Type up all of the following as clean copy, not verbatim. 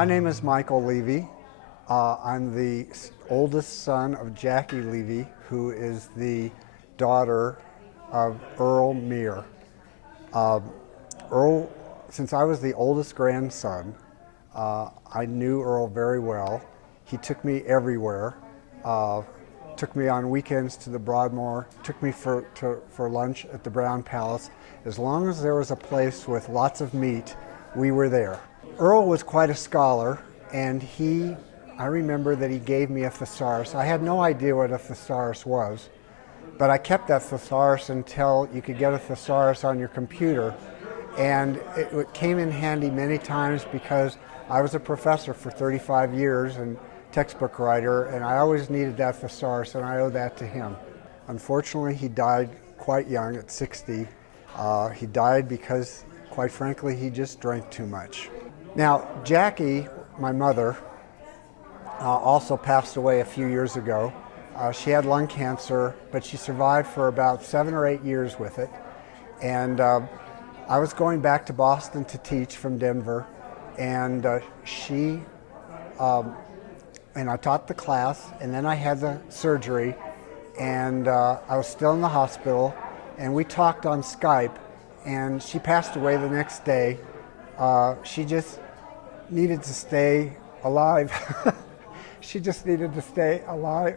My name is Michael Levy. I'm the oldest son of Jackie Levy, who is the daughter of Earl Meer. Earl, since I was the oldest grandson, I knew Earl very well. He took me everywhere. Took me on weekends to the Broadmoor, took me for lunch at the Brown Palace. As long as there was a place with lots of meat, we were there. Earl was quite a scholar, and I remember that he gave me a thesaurus. I had no idea what a thesaurus was, but I kept that thesaurus until you could get a thesaurus on your computer. And it came in handy many times because I was a professor for 35 years and textbook writer, and I always needed that thesaurus, and I owe that to him. Unfortunately, he died quite young at 60. He died because, quite frankly, he just drank too much. Now, Jackie, my mother, also passed away a few years ago. She had lung cancer, but she survived for about 7 or 8 years with it. And I was going back to Boston to teach from Denver, and I taught the class, and then I had the surgery, and I was still in the hospital, and we talked on Skype, and she passed away the next day. She just needed to stay alive. She just needed to stay alive.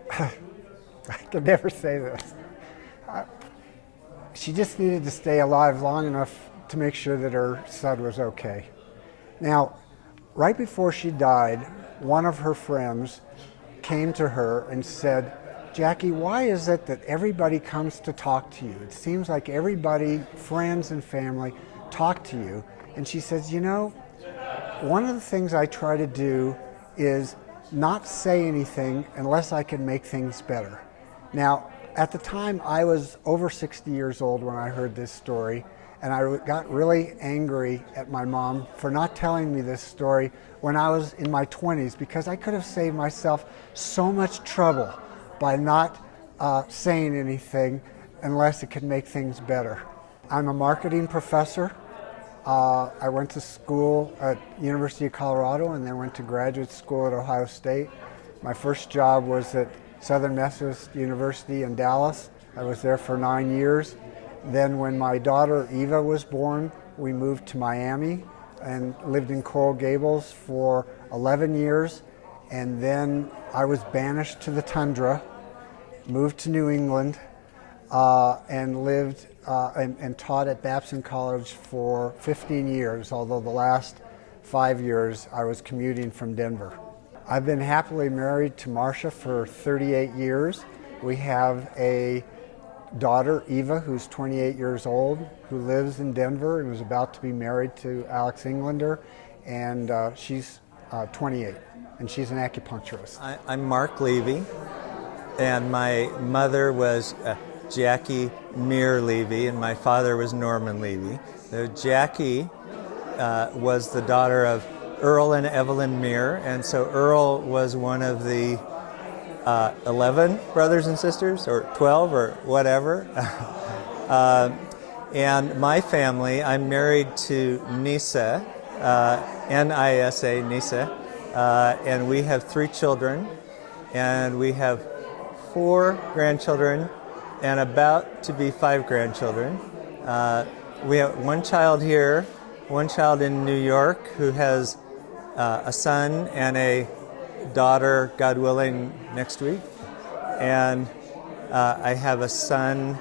I can never say this. She just needed to stay alive long enough to make sure that her son was okay. Now, right before she died, one of her friends came to her and said, "Jackie, why is it that everybody comes to talk to you? It seems like everybody, friends and family, talk to you." And she says, "You know, one of the things I try to do is not say anything unless I can make things better." Now, at the time, I was over 60 years old when I heard this story, and I got really angry at my mom for not telling me this story when I was in my 20s, because I could have saved myself so much trouble by not saying anything unless it could make things better. I'm a marketing professor. I went to school at University of Colorado and then went to graduate school at Ohio State. My first job was at Southern Methodist University in Dallas. I was there for 9 years. Then when my daughter Eva was born, we moved to Miami and lived in Coral Gables for 11 years. And then I was banished to the tundra, moved to New England, and lived and taught at Babson College for 15 years, although the last 5 years I was commuting from Denver. I've been happily married to Marcia for 38 years. We have a daughter, Eva, who's 28 years old, who lives in Denver and was about to be married to Alex Englander, and she's 28, and she's an acupuncturist. I'm Mark Levy, and my mother was Jackie Meer Levy, and my father was Norman Levy. So Jackie was the daughter of Earl and Evelyn Meer, and so Earl was one of the 11 brothers and sisters, or 12, or whatever. And my family, I'm married to Nisa, N-I-S-A, Nisa, and we have 3 children, and we have 4 grandchildren, and about to be 5 grandchildren. We have 1 child here, 1 child in New York who has a son and a daughter, God willing, next week. And I have a son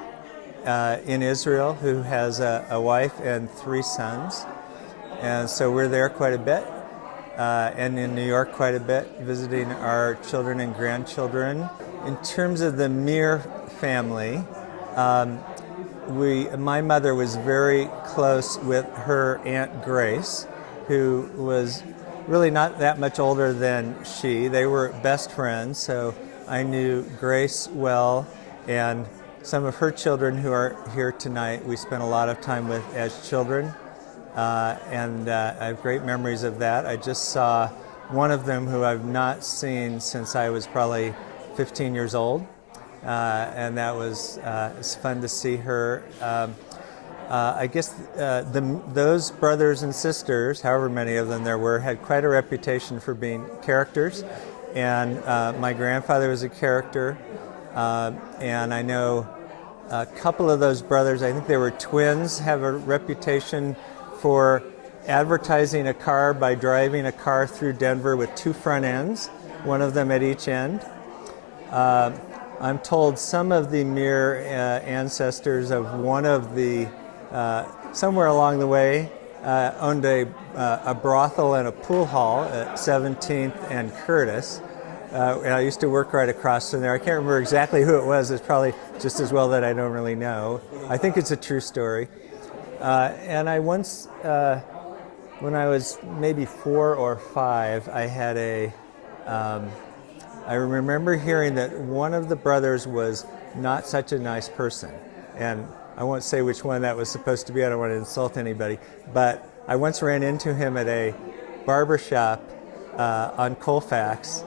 in Israel who has a wife and 3 sons. And so we're there quite a bit, and in New York quite a bit, visiting our children and grandchildren. In terms of the Meer family, my mother was very close with her Aunt Grace, who was really not that much older than she. They were best friends, so I knew Grace well, and some of her children who are here tonight we spent a lot of time with as children, and I have great memories of that. I just saw one of them who I've not seen since I was probably 15 years old, and that was it's fun to see her. I guess those brothers and sisters, however many of them there were, had quite a reputation for being characters. And my grandfather was a character. And I know a couple of those brothers, I think they were twins, have a reputation for advertising a car by driving a car through Denver with two front ends, one of them at each end. I'm told some of the Meer ancestors of one of the, somewhere along the way, owned a brothel and a pool hall at 17th and Curtis. And I used to work right across from there. I can't remember exactly who it was. It's probably just as well that I don't really know. I think it's a true story. And I once, when I was maybe 4 or 5, I had I remember hearing that one of the brothers was not such a nice person. And I won't say which one that was supposed to be. I don't want to insult anybody. But I once ran into him at a barber shop on Colfax,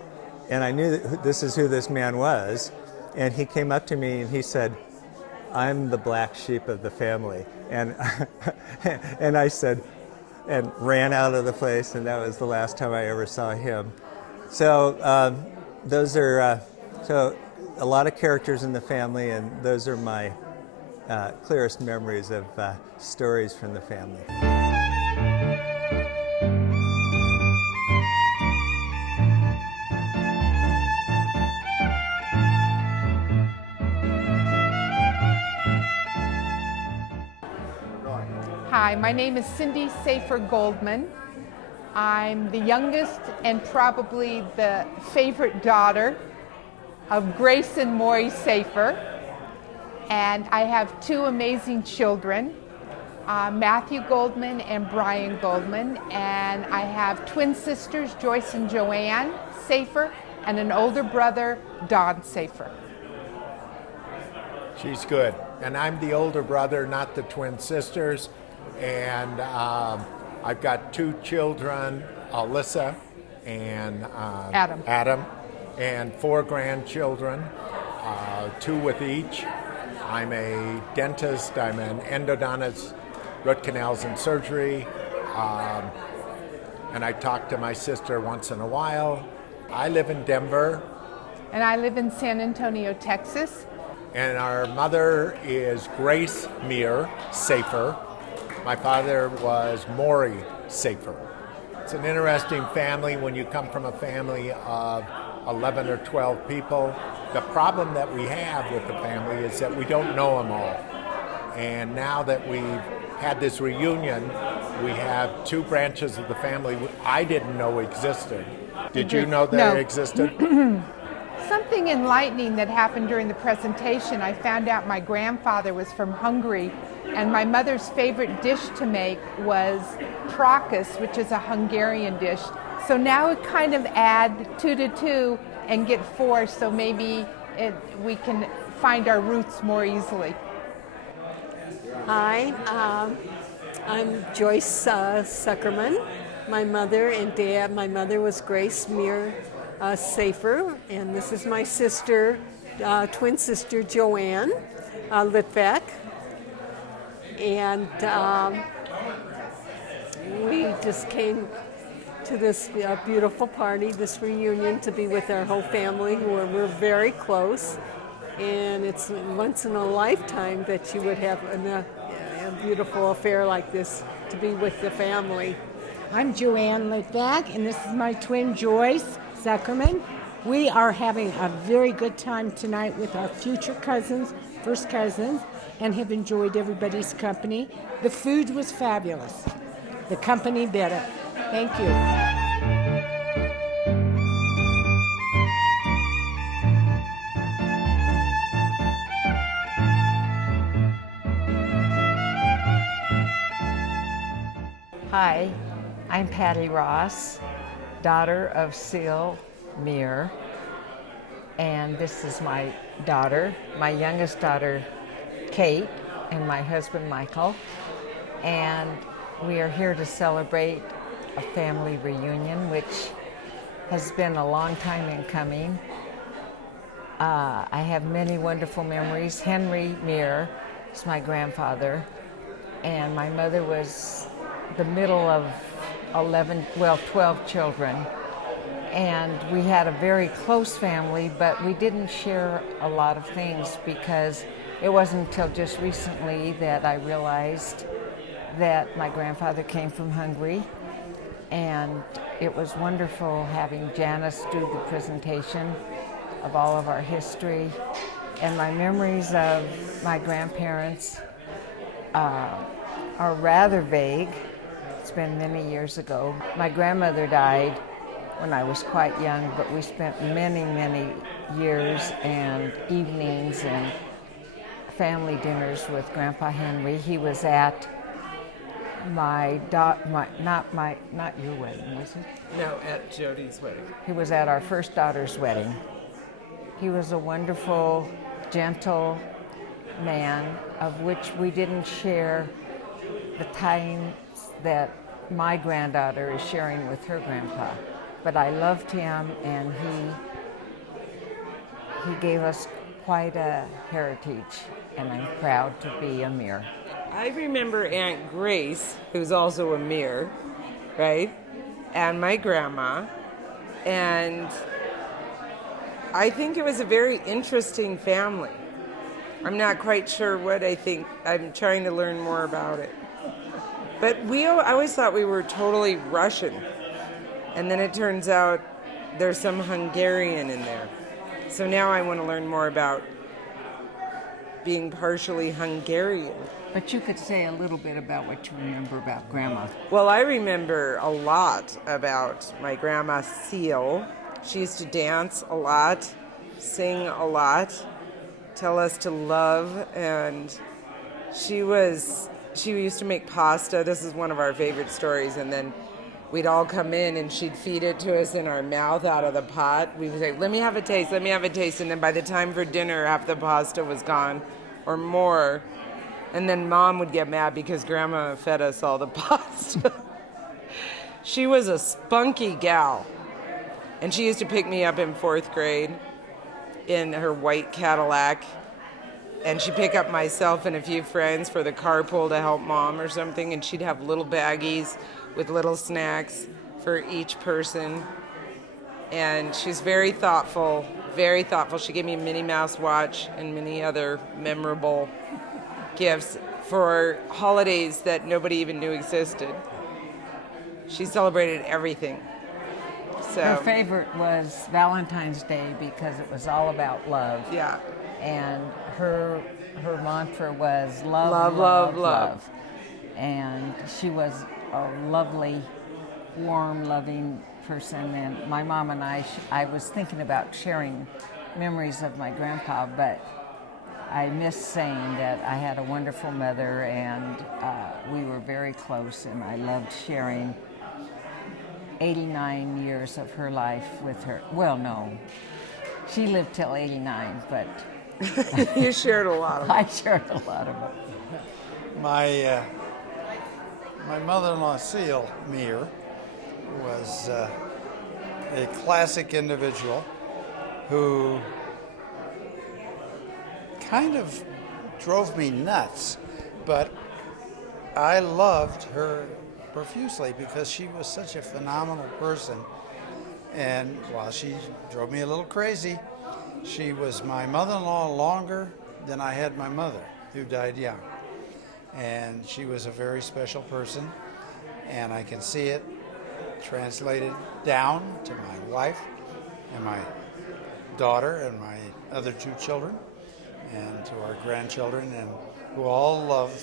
and I knew that this is who this man was. And he came up to me and he said, "I'm the black sheep of the family." And and I said, and ran out of the place, and that was the last time I ever saw him. So those are so a lot of characters in the family, and those are my clearest memories of stories from the family. Hi, my name is Cindy Safer Goldman. I'm the youngest and probably the favorite daughter of Grace and Maury Safer. And I have two amazing children, Matthew Goldman and Brian Goldman. And I have twin sisters, Joyce and Joanne Safer, and an older brother, Don Safer. She's good. And I'm the older brother, not the twin sisters. And I've got two children, Alyssa and Adam, and 4 grandchildren, 2 with each. I'm a dentist, I'm an endodontist, root canals and surgery, and I talk to my sister once in a while. I live in Denver. And I live in San Antonio, Texas. And our mother is Grace Meer Safer. My father was Maury Safer. It's an interesting family when you come from a family of 11 or 12 people. The problem that we have with the family is that we don't know them all. And now that we've had this reunion, we have 2 branches of the family I didn't know existed. Did you know they existed? Something enlightening that happened during the presentation, I found out my grandfather was from Hungary, and my mother's favorite dish to make was prakas, which is a Hungarian dish. So now we kind of add 2 to 2 and get 4, so maybe we can find our roots more easily. Hi, I'm Joyce Suckerman. My mother and dad, my mother was Grace Meer Safer, and this is my sister, twin sister Joanne Litvak. And we just came to this beautiful party, this reunion, to be with our whole family, where we're very close. And it's once in a lifetime that you would have a beautiful affair like this, to be with the family. I'm Joanne Litvak, and this is my twin Joyce Zuckerman. We are having a very good time tonight with our future cousins, first cousins, and have enjoyed everybody's company. The food was fabulous. The company better. Thank you. Hi, I'm Patty Ross, daughter of Seal Meer, and this is my daughter, my youngest daughter, Kate, and my husband, Michael, and we are here to celebrate a family reunion, which has been a long time in coming. I have many wonderful memories. Henry Meer is my grandfather, and my mother was the middle of 12 children. And we had a very close family, but we didn't share a lot of things because it wasn't until just recently that I realized that my grandfather came from Hungary. And it was wonderful having Janice do the presentation of all of our history. And my memories of my grandparents are rather vague. It's been many years ago. My grandmother died when I was quite young, but we spent many, many years and evenings and family dinners with Grandpa Henry. He was at not your wedding, was he? No, at Jody's wedding. He was at our first daughter's wedding. He was a wonderful, gentle man of which we didn't share the time that my granddaughter is sharing with her grandpa. But I loved him, and he gave us quite a heritage, and I'm proud to be a Meer. I remember Aunt Grace, who's also a Meer, right? And my grandma. And I think it was a very interesting family. I'm not quite sure what I think. I'm trying to learn more about it. But I always thought we were totally Russian. And then it turns out there's some Hungarian in there. So now I want to learn more about being partially Hungarian. But you could say a little bit about what you remember about Grandma. Well, I remember a lot about my grandma Seal. She used to dance a lot, sing a lot, tell us to love, and she used to make pasta. This is one of our favorite stories, and then we'd all come in and she'd feed it to us in our mouth out of the pot. We would say, let me have a taste, and then by the time for dinner, half the pasta was gone or more. And then Mom would get mad because Grandma fed us all the pasta. She was a spunky gal. And she used to pick me up in 4th grade in her white Cadillac. And she'd pick up myself and a few friends for the carpool to help Mom or something. And she'd have little baggies with little snacks for each person. And she's very thoughtful, very thoughtful. She gave me a Minnie Mouse watch and many other memorable gifts for holidays that nobody even knew existed. She celebrated everything. So her favorite was Valentine's Day because it was all about love. Yeah. And her mantra was love, Love, love, love. And she was a lovely, warm, loving person. And my mom and I was thinking about sharing memories of my grandpa, but I miss saying that I had a wonderful mother, and we were very close, and I loved sharing 89 years of her life with her. Well, no, she lived till 89, but you shared a lot of it. I shared a lot of it. My mother-in-law, Seal Meer, was a classic individual who kind of drove me nuts, but I loved her profusely because she was such a phenomenal person. And while she drove me a little crazy, she was my mother-in-law longer than I had my mother, who died young. And she was a very special person, and I can see it translated down to my wife and my daughter and my other 2 children, and to our grandchildren, and who all love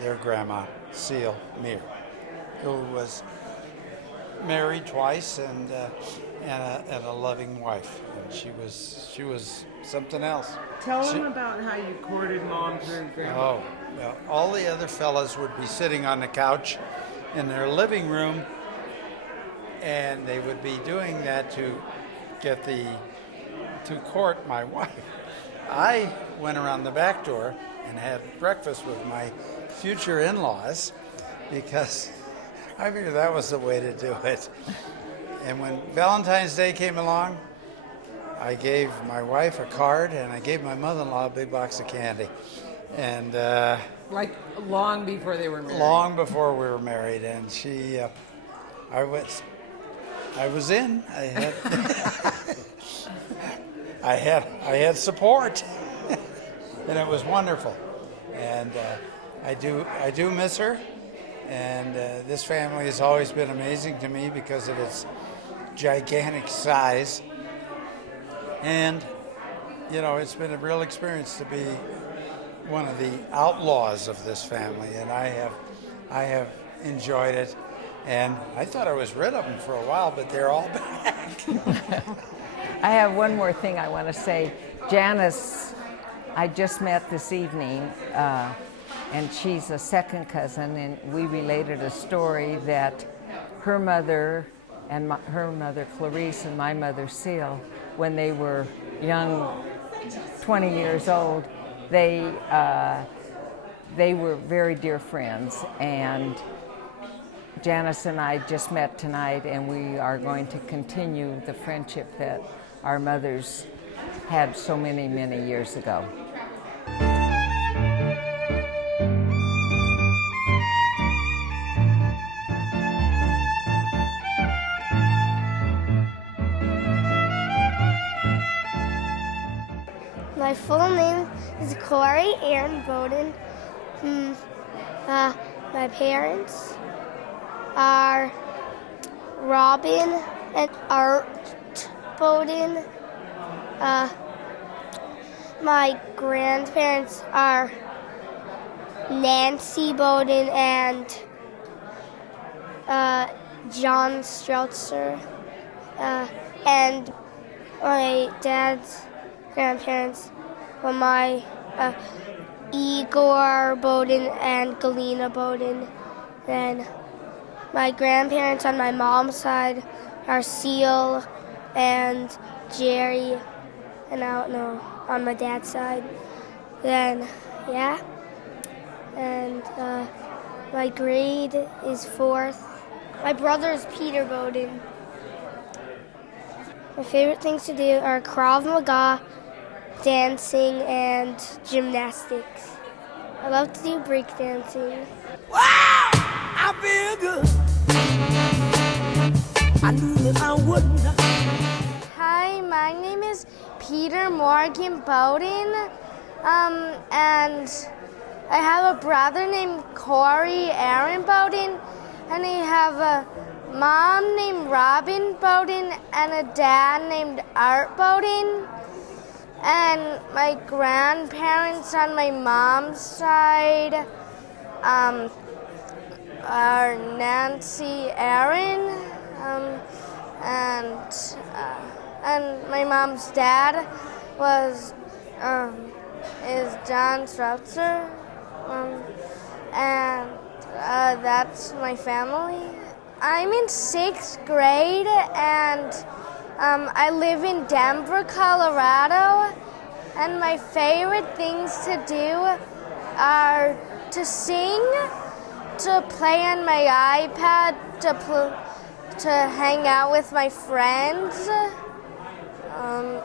their grandma, Seal Meer, who was married twice and a loving wife. And she was something else. Tell them about how you courted Mom through Grandma. Oh, well, all the other fellas would be sitting on the couch in their living room, and they would be doing that to court my wife. I went around the back door and had breakfast with my future in-laws because I figured that was the way to do it. And when Valentine's Day came along, I gave my wife a card and I gave my mother-in-law a big box of candy. and Like long before they were married. long before we were married. And I was in. I had support, and it was wonderful. And I do miss her. And this family has always been amazing to me because of its gigantic size. And it's been a real experience to be one of the outlaws of this family, and I have enjoyed it. And I thought I was rid of them for a while, but they're all back. I have one more thing I want to say. Janice, I just met this evening, and she's a second cousin, and we related a story that her mother and her mother Clarice and my mother Seal, when they were young, 20 years old, they were very dear friends, and Janice and I just met tonight, and we are going to continue the friendship that our mothers had so many, many years ago. My full name is Corey Aaron Bowden. My parents are Robin and Art Bowden. My grandparents are Nancy Bowden and John Strautzer. And my dad's grandparents were my Igor Bowden and Galena Bowden. Then my grandparents on my mom's side are Seal and Jerry, and I don't know on my dad's side. Then, yeah. And my grade is 4th. My brother is Peter Bowden. My favorite things to do are Krav Maga, dancing, and gymnastics. I love to do breakdancing. Wow! I feel good. I knew that I wouldn't. Hi, my name is Peter Morgan Bowden, and I have a brother named Corey Aaron Bowden, and I have a mom named Robin Bowden and a dad named Art Bowden. And my grandparents on my mom's side are Nancy Aaron, and my mom's dad is John Strautzer, and that's my family. I'm in 6th grade, and I live in Denver, Colorado, and my favorite things to do are to sing, to play on my iPad, to hang out with my friends,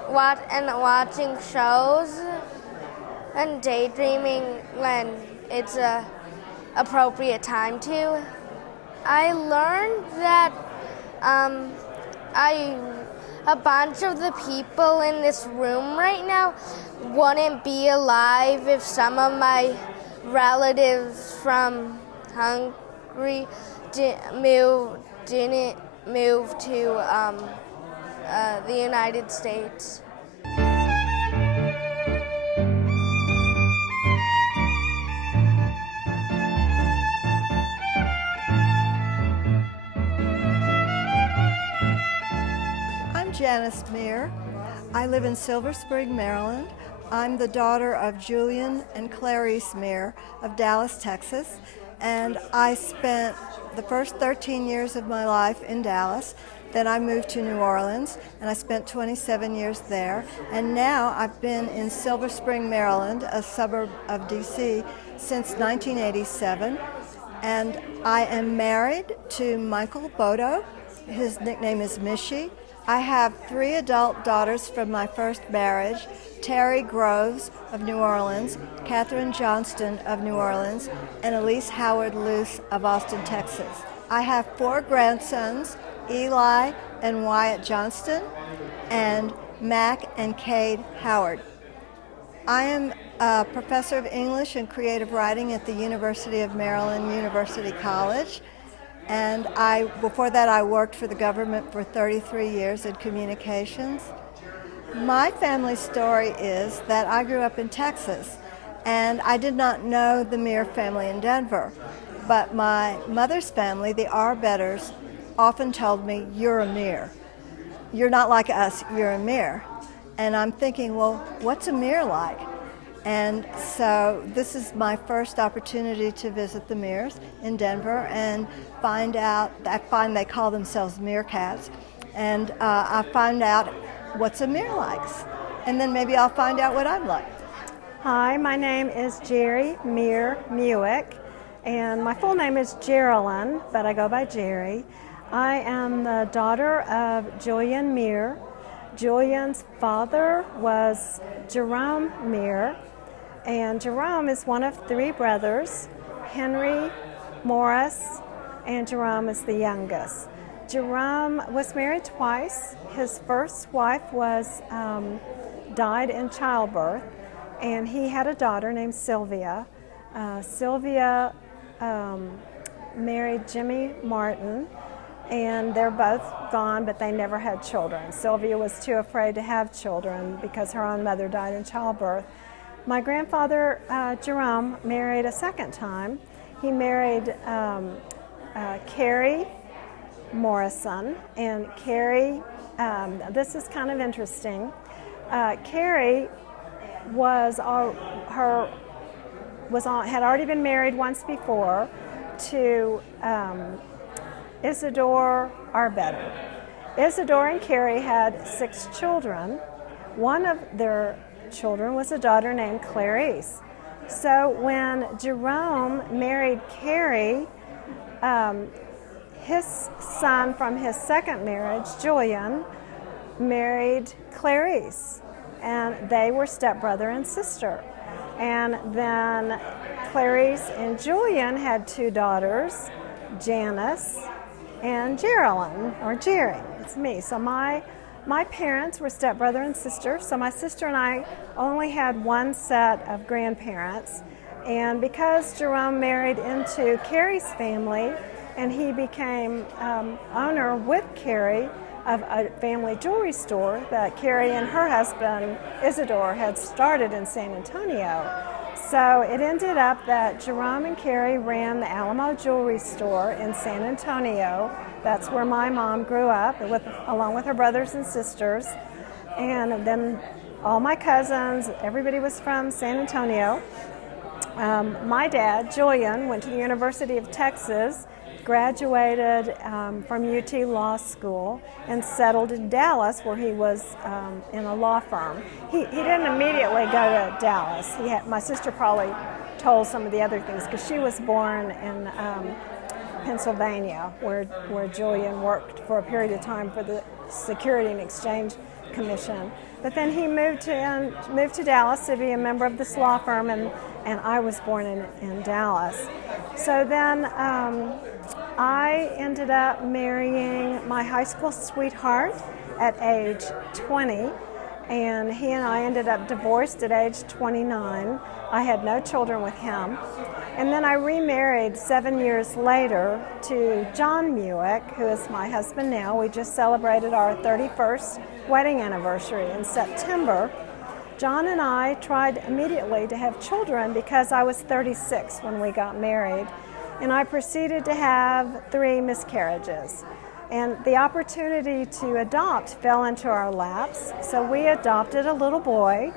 watching shows, and daydreaming when it's a appropriate time to. I learned that a bunch of the people in this room right now wouldn't be alive if some of my relatives from Hungary didn't move to the United States. I'm Janice Meer. I live in Silver Spring, Maryland. I'm the daughter of Julian and Clarice Meer of Dallas, Texas, and I spent the first 13 years of my life in Dallas. Then I moved to New Orleans, and I spent 27 years there. And now I've been in Silver Spring, Maryland, a suburb of D.C., since 1987. And I am married to Michael Bodo. His nickname is Mishi. I have 3 adult daughters from my first marriage: Terry Groves of New Orleans, Catherine Johnston of New Orleans, and Elise Howard Luce of Austin, Texas. I have 4 grandsons: Eli and Wyatt Johnston, and Mac and Cade Howard. I am a professor of English and creative writing at the University of Maryland University College. And before that, I worked for the government for 33 years in communications. My family story is that I grew up in Texas, and I did not know the Meer family in Denver. But my mother's family, the Arbetters, often told me, "You're a Meer. You're not like us, you're a Meer." And I'm thinking, well, what's a Meer like? And so this is my first opportunity to visit the Meers in Denver and find out. I find they call themselves meerkats, and I find out what's a Meer like, and then maybe I'll find out what I'm like. Hi, my name is Jerry Meer Muick, and my full name is Geraldine, but I go by Jerry. I am the daughter of Julian Meer. Julian's father was Jerome Meer, and Jerome is one of 3 brothers: Henry, Morris, and Jerome is the youngest. Jerome was married twice. His first wife died in childbirth, and he had a daughter named Sylvia. Sylvia married Jimmy Martin, and they're both gone, but they never had children. Sylvia was too afraid to have children because her own mother died in childbirth. My grandfather, Jerome, married a second time. He married Carrie Morrison, and Carrie, this is kind of interesting. Carrie had already been married once before to Isidore Arbetter. Isidore and Carrie had 6 children. One of their children was a daughter named Clarice. So when Jerome married Carrie, his son from his second marriage, Julian, married Clarice, and they were stepbrother and sister. And then Clarice and Julian had 2 daughters, Janice and Geraldine, or Jerry. It's me. So my parents were stepbrother and sister. So my sister and I only had one set of grandparents. And because Jerome married into Carrie's family, and he became owner with Carrie of a family jewelry store that Carrie and her husband Isidore had started in San Antonio. So it ended up that Jerome and Carrie ran the Alamo Jewelry Store in San Antonio. That's where my mom grew up, along with her brothers and sisters. And then all my cousins, everybody was from San Antonio. My dad, Julian, went to the University of Texas, graduated from UT Law School, and settled in Dallas, where he was in a law firm. He didn't immediately go to Dallas. My sister probably told some of the other things, because she was born in Pennsylvania, where Julian worked for a period of time for the Security and Exchange Commission. But then he moved to Dallas to be a member of this law firm, and I was born in Dallas. So then I ended up marrying my high school sweetheart at age 20, and he and I ended up divorced at age 29. I had no children with him. And then I remarried 7 years later to John Muick, who is my husband now. We just celebrated our 31st wedding anniversary in September. John and I tried immediately to have children because I was 36 when we got married, and I proceeded to have 3 miscarriages. And the opportunity to adopt fell into our laps, so we adopted a little boy,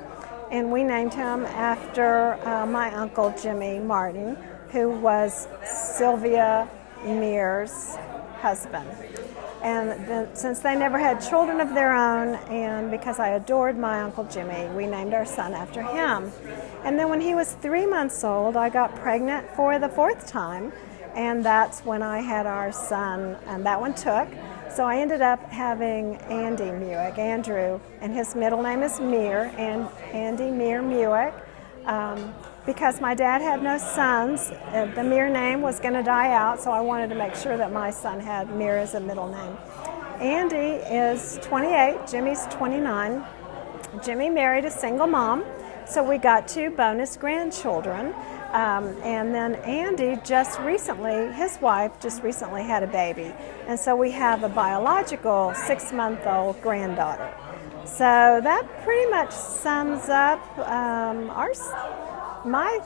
and we named him after my uncle Jimmy Martin, who was Sylvia Meer's husband. And since they never had children of their own, and because I adored my Uncle Jimmy, we named our son after him. And then when he was 3 months old, I got pregnant for the 4th time, and that's when I had our son, and that one took. So I ended up having Andy Muick, Andrew, and his middle name is Meer, and Andy Meer Muick. Because my dad had no sons, the Meer name was going to die out, so I wanted to make sure that my son had Meer as a middle name. Andy is 28, Jimmy's 29. Jimmy married a single mom, so we got 2 bonus grandchildren. And then Andy just recently, his wife just recently had a baby. And so we have a biological 6-month-old granddaughter. So that pretty much sums up my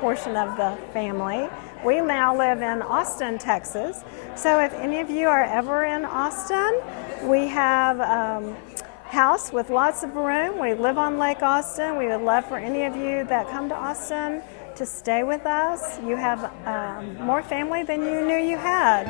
portion of the family. We now live in Austin, Texas. So if any of you are ever in Austin, we have a house with lots of room. We live on Lake Austin. We would love for any of you that come to Austin to stay with us. You have more family than you knew you had.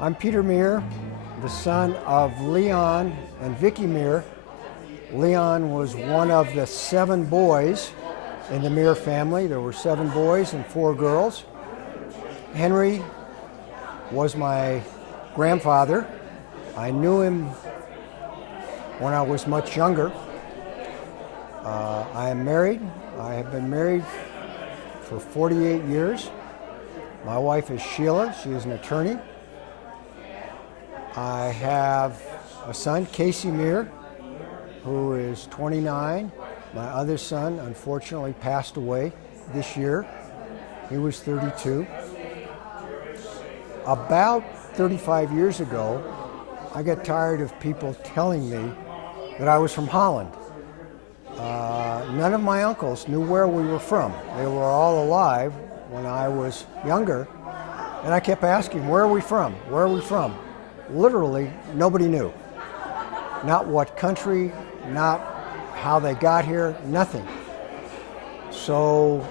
I'm Peter Meer, the son of Leon and Vicki Meer. Leon was one of the 7 boys in the Meer family. There were 7 boys and 4 girls. Henry was my grandfather. I knew him when I was much younger. I am married. I have been married for 48 years. My wife is Sheila. She is an attorney. I have a son, Casey Meer, who is 29. My other son, unfortunately, passed away this year. He was 32. About 35 years ago, I got tired of people telling me that I was from Holland. None of my uncles knew where we were from. They were all alive when I was younger, and I kept asking, where are we from? Where are we from? Literally, nobody knew. Not what country, not how they got here, nothing. So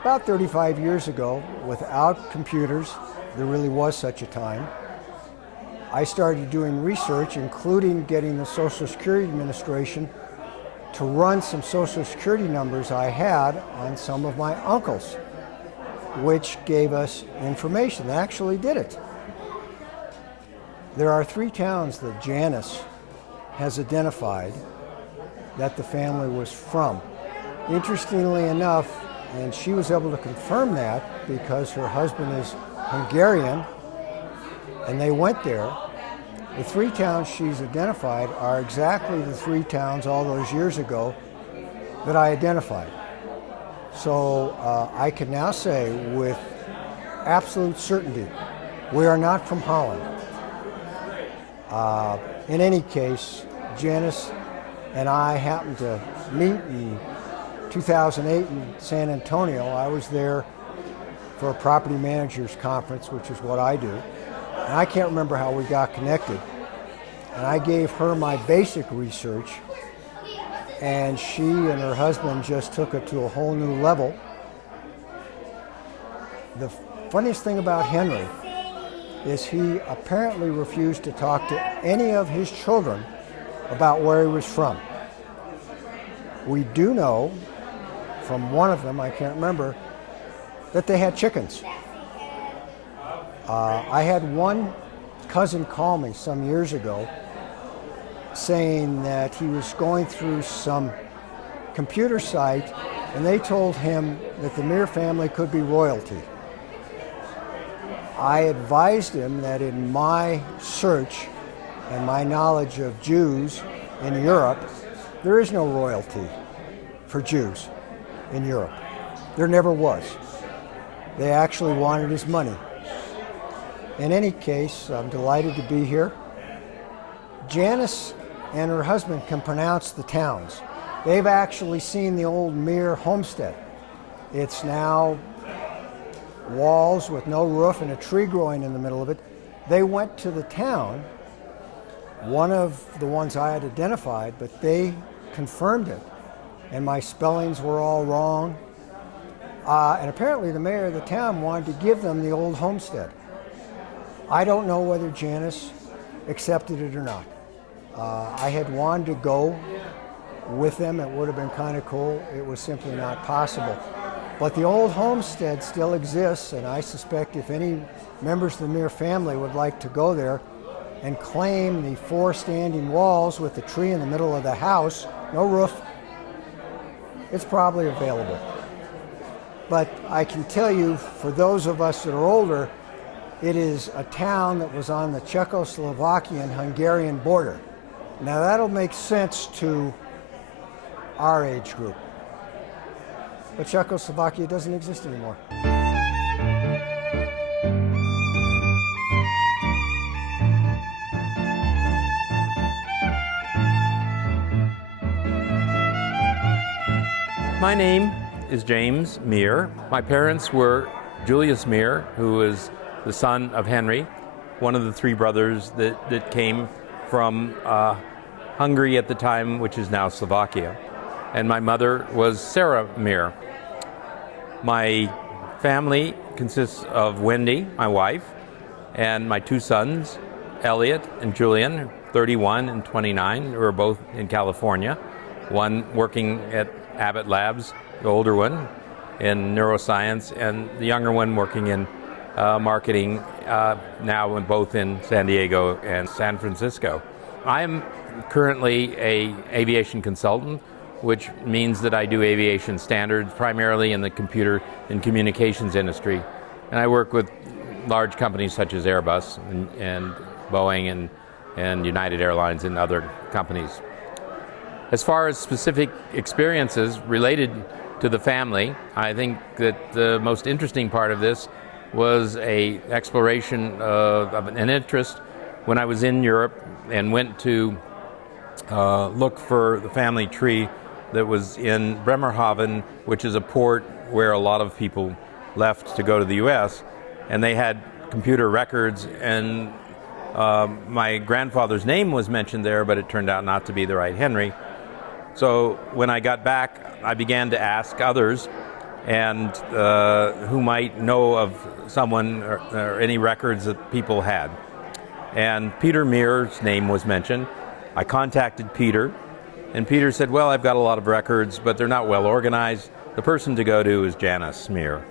about 35 years ago, without computers, there really was such a time, I started doing research, including getting the Social Security Administration to run some Social Security numbers I had on some of my uncles, which gave us information. They actually did it. There are 3 towns that Janice has identified that the family was from. Interestingly enough, and she was able to confirm that because her husband is Hungarian, and they went there. The 3 towns she's identified are exactly the 3 towns all those years ago that I identified. So I can now say with absolute certainty, we are not from Holland. In any case, Janice and I happened to meet in 2008 in San Antonio. I was there for a property managers conference, which is what I do. And I can't remember how we got connected. And I gave her my basic research, and she and her husband just took it to a whole new level. The funniest thing about Henry is he apparently refused to talk to any of his children about where he was from. We do know from one of them, I can't remember, that they had chickens. I had one cousin call me some years ago saying that he was going through some computer site and they told him that the Meer family could be royalty. I advised him that in my search and my knowledge of Jews in Europe, there is no royalty for Jews in Europe. There never was. They actually wanted his money. In any case, I'm delighted to be here. Janice and her husband can pronounce the towns. They've actually seen the old Meer homestead. It's now walls with no roof and a tree growing in the middle of it. They went to the town, one of the ones I had identified, but they confirmed it. And my spellings were all wrong. And apparently the mayor of the town wanted to give them the old homestead. I don't know whether Janice accepted it or not. I had wanted to go with them. It would have been kind of cool. It was simply not possible. But the old homestead still exists, and I suspect if any members of the Meer family would like to go there and claim the 4 standing walls with the tree in the middle of the house, no roof, it's probably available. But I can tell you, for those of us that are older, it is a town that was on the Czechoslovakian-Hungarian border. Now that'll make sense to our age group. But Czechoslovakia doesn't exist anymore. My name is James Meer. My parents were Julius Meer, who is the son of Henry, one of the 3 brothers that came from Hungary at the time, which is now Slovakia. And my mother was Sarah Meer. My family consists of Wendy, my wife, and my 2 sons, Elliot and Julian, 31 and 29, who are both in California. One working at Abbott Labs, the older one, in neuroscience, and the younger one working in marketing, now both in San Diego and San Francisco. I am currently an aviation consultant, which means that I do aviation standards primarily in the computer and communications industry. And I work with large companies such as Airbus and Boeing and United Airlines and other companies. As far as specific experiences related to the family, I think that the most interesting part of this was an exploration of an interest when I was in Europe and went to look for the family tree that was in Bremerhaven, which is a port where a lot of people left to go to the U.S., and they had computer records, and my grandfather's name was mentioned there, but it turned out not to be the right Henry. So when I got back, I began to ask others and who might know of someone or any records that people had. And Peter Meer's name was mentioned. I contacted Peter, and Peter said, well, I've got a lot of records, but they're not well organized. The person to go to is Janice Meer.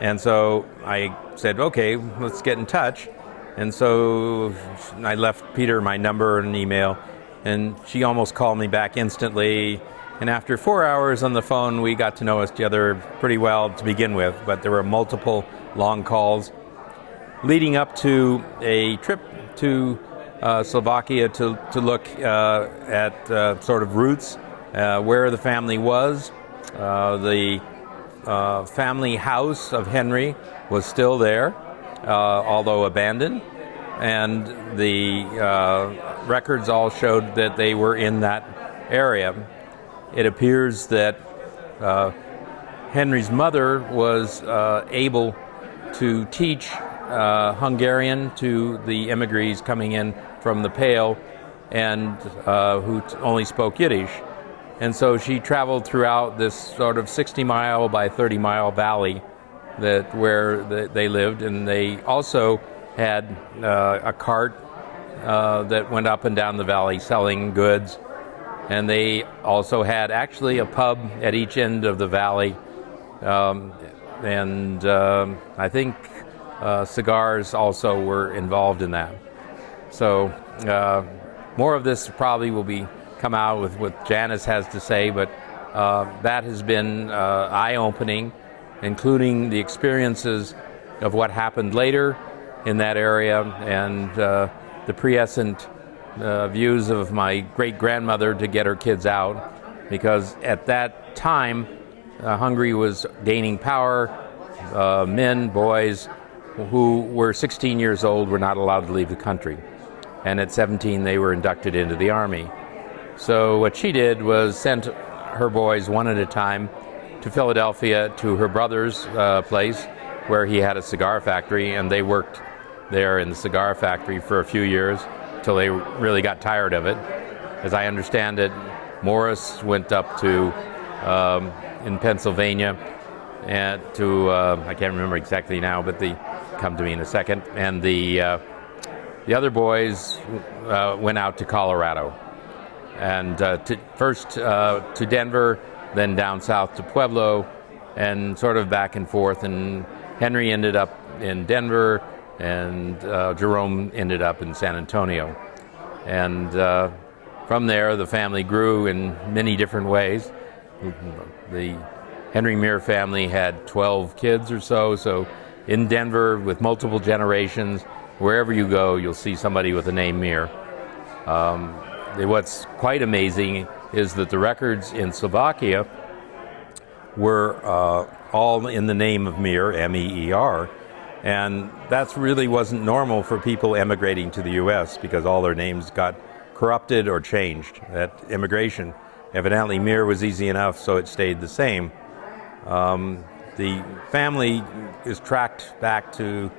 And so I said, okay, let's get in touch. And so I left Peter my number and an email, and she almost called me back instantly. And after 4 hours on the phone, we got to know each other pretty well to begin with, but there were multiple long calls leading up to a trip to Slovakia to look at sort of roots, where the family was. The family house of Henry was still there, although abandoned, and the records all showed that they were in that area. It appears that Henry's mother was able to teach Hungarian to the immigrants coming in from the Pale and who only spoke Yiddish. And so she traveled throughout this sort of 60-mile by 30-mile valley where they lived, and they also had a cart that went up and down the valley selling goods. And they also had actually a pub at each end of the valley, and I think cigars also were involved in that. So more of this probably will come out with what Janice has to say, but that has been eye-opening, including the experiences of what happened later in that area and the prescient views of my great-grandmother to get her kids out, because at that time Hungary was gaining power. Men, boys who were 16 years old were not allowed to leave the country, and at 17 they were inducted into the army. So what she did was sent her boys one at a time to Philadelphia to her brother's place where he had a cigar factory, and they worked there in the cigar factory for a few years till they really got tired of it. As I understand it, Morris went up to in Pennsylvania and to I can't remember exactly now, but they come to me in a second. And The other boys went out to Colorado, and first to Denver, then down south to Pueblo, and sort of back and forth. And Henry ended up in Denver, and Jerome ended up in San Antonio. And from there, the family grew in many different ways. The Henry Meer family had 12 kids or so in Denver with multiple generations, wherever you go, you'll see somebody with the name Meer. What's quite amazing is that the records in Slovakia were all in the name of Meer, M-E-E-R, and that really wasn't normal for people emigrating to the U.S. because all their names got corrupted or changed at immigration. Evidently, Meer was easy enough, so it stayed the same. The family is tracked back to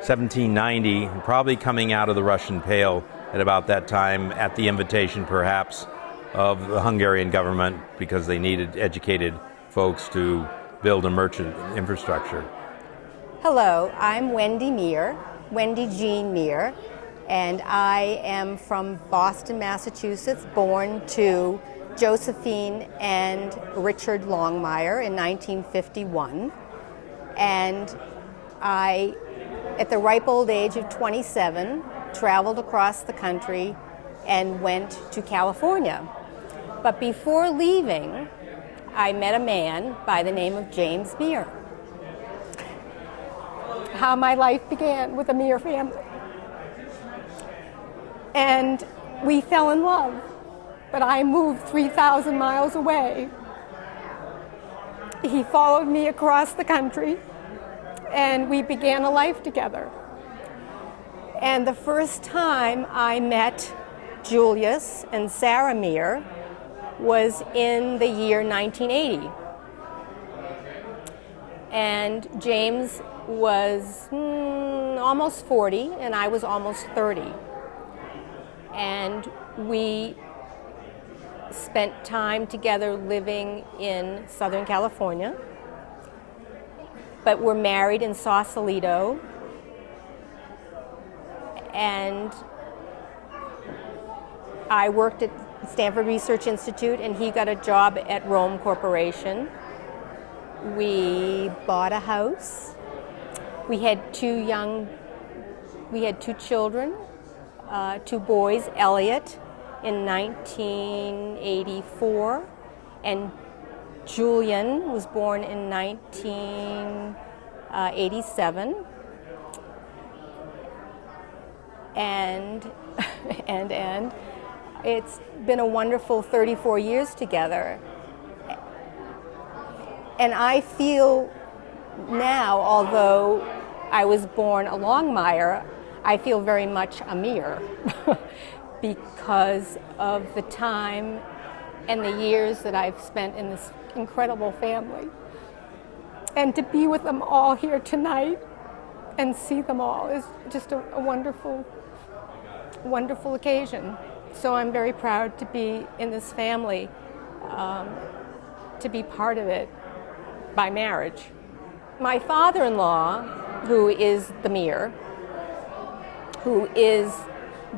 1790, probably coming out of the Russian Pale at about that time, at the invitation perhaps of the Hungarian government, because they needed educated folks to build a merchant infrastructure. Hello, I'm Wendy Meer, Wendy Jean Meer, and I am from Boston, Massachusetts, born to Josephine and Richard Longmire in 1951. And I, at the ripe old age of 27, traveled across the country and went to California. But before leaving, I met a man by the name of James Meer. How my life began with the Meer family. And we fell in love, but I moved 3,000 miles away. He followed me across the country, and we began a life together. And the first time I met Julius and Sarah Meer was in the year 1980. And James was almost 40, and I was almost 30. And we spent time together living in Southern California, but we're married in Sausalito. And I worked at Stanford Research Institute, and he got a job at Rome Corporation. We bought a house. We had two children, 2 boys, Elliot in 1984, and Julian was born in 1987. And it's been a wonderful 34 years together. And I feel now, although I was born a Longmire, I feel very much a Meer because of the time and the years that I've spent in this incredible family. And to be with them all here tonight and see them all is just a wonderful, wonderful occasion. So I'm very proud to be in this family, to be part of it by marriage. My father-in-law, who is the Meer, who is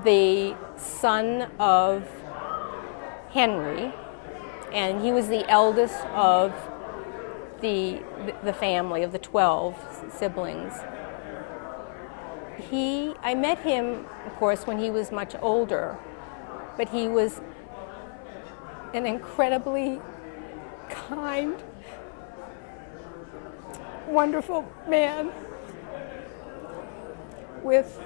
the son of Henry, and he was the eldest of the family of the 12 siblings. I met him, of course, when he was much older, but he was an incredibly kind, wonderful man with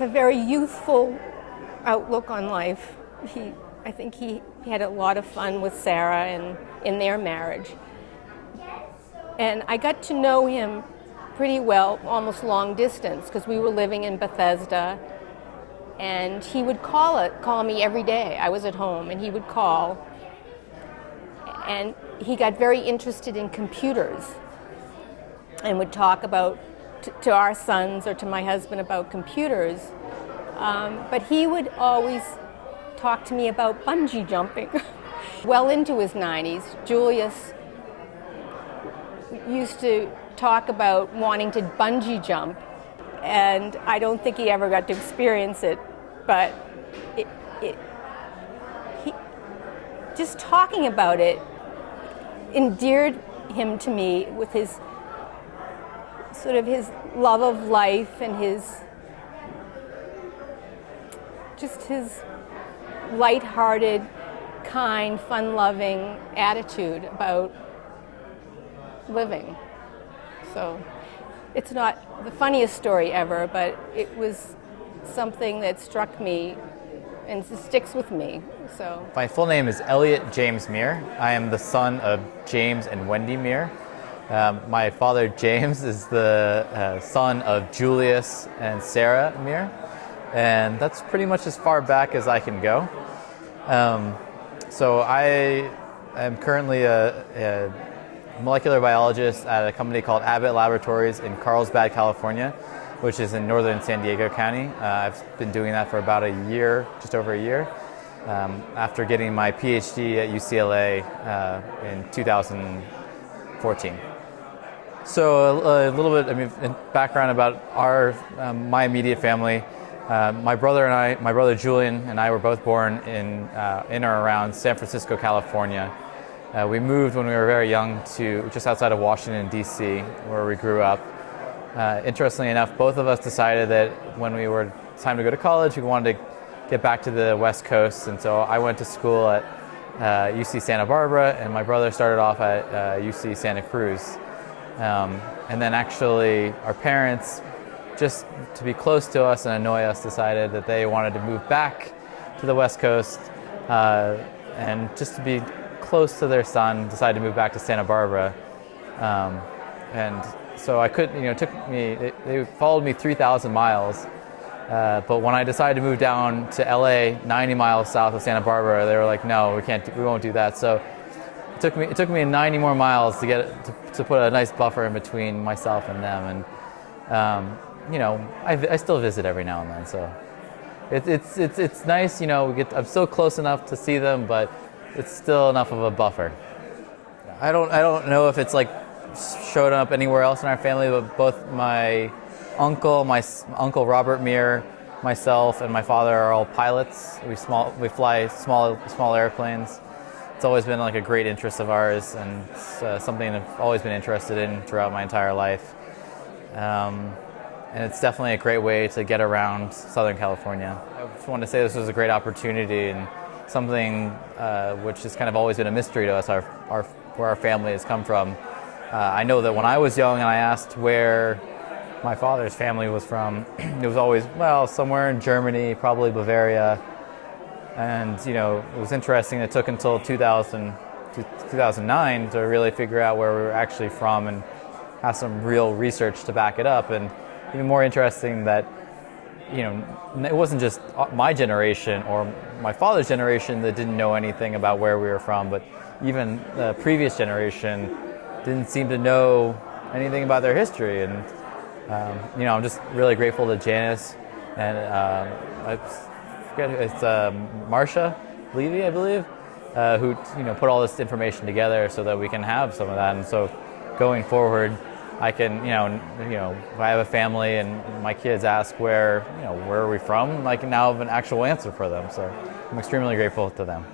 a very youthful outlook on life. I think he had a lot of fun with Sarah and in their marriage. And I got to know him pretty well, almost long distance, because we were living in Bethesda, and he would call me every day. I was at home, and he would call. And he got very interested in computers and would talk about to our sons or to my husband about computers. But he would always talk to me about bungee jumping. Well into his 90s, Julius used to talk about wanting to bungee jump. and I don't think he ever got to experience it, but just talking about it endeared him to me with his sort of his love of life and his lighthearted, kind, fun-loving attitude about living. So it's not the funniest story ever, but it was something that struck me and sticks with me. So my full name is Elliot James Meer. I am the son of James and Wendy Meer. My father James is the son of Julius and Sarah Meer, and that's pretty much as far back as I can go. So I am currently a molecular biologist at a company called Abbott Laboratories in Carlsbad, California, which is in northern San Diego County. I've been doing that for about a year, just over a year, after getting my PhD at UCLA in 2014. So a little bit, in background about my immediate family. My brother Julian and I were both born in or around San Francisco, California. We moved when we were very young to just outside of Washington, D.C., where we grew up. Interestingly enough, both of us decided that when we were time to go to college, we wanted to get back to the West Coast, and so I went to school at UC Santa Barbara, and my brother started off at UC Santa Cruz. And then actually our parents, just to be close to us and annoy us, decided that they wanted to move back to the West Coast, and just to be close to their son, decided to move back to Santa Barbara. And so I couldn't, it took me, they followed me 3,000 miles. But when I decided to move down to LA, 90 miles south of Santa Barbara, they were like, no, we won't do that. So it took me 90 more miles to put a nice buffer in between myself and them. And, I still visit every now and then. So it's nice, I'm still close enough to see them, but it's still enough of a buffer. I don't know if it's like showed up anywhere else in our family, but both my uncle Robert Meer, myself, and my father are all pilots. We fly small airplanes. It's always been like a great interest of ours, and it's something I've always been interested in throughout my entire life. And it's definitely a great way to get around Southern California. I just wanted to say this was a great opportunity and something which has kind of always been a mystery to us, where our family has come from. I know that when I was young and I asked where my father's family was from, it was always, somewhere in Germany, probably Bavaria. And, it was interesting. It took until 2009 to really figure out where we were actually from and have some real research to back it up. And even more interesting that, it wasn't just my generation or my father's generation that didn't know anything about where we were from, but even the previous generation didn't seem to know anything about their history. And, I'm just really grateful to Janice and I forget, it's Marcia Levy, I believe, who put all this information together so that we can have some of that. And so going forward, I can, if I have a family and my kids ask where are we from, I can now have an actual answer for them. So I'm extremely grateful to them.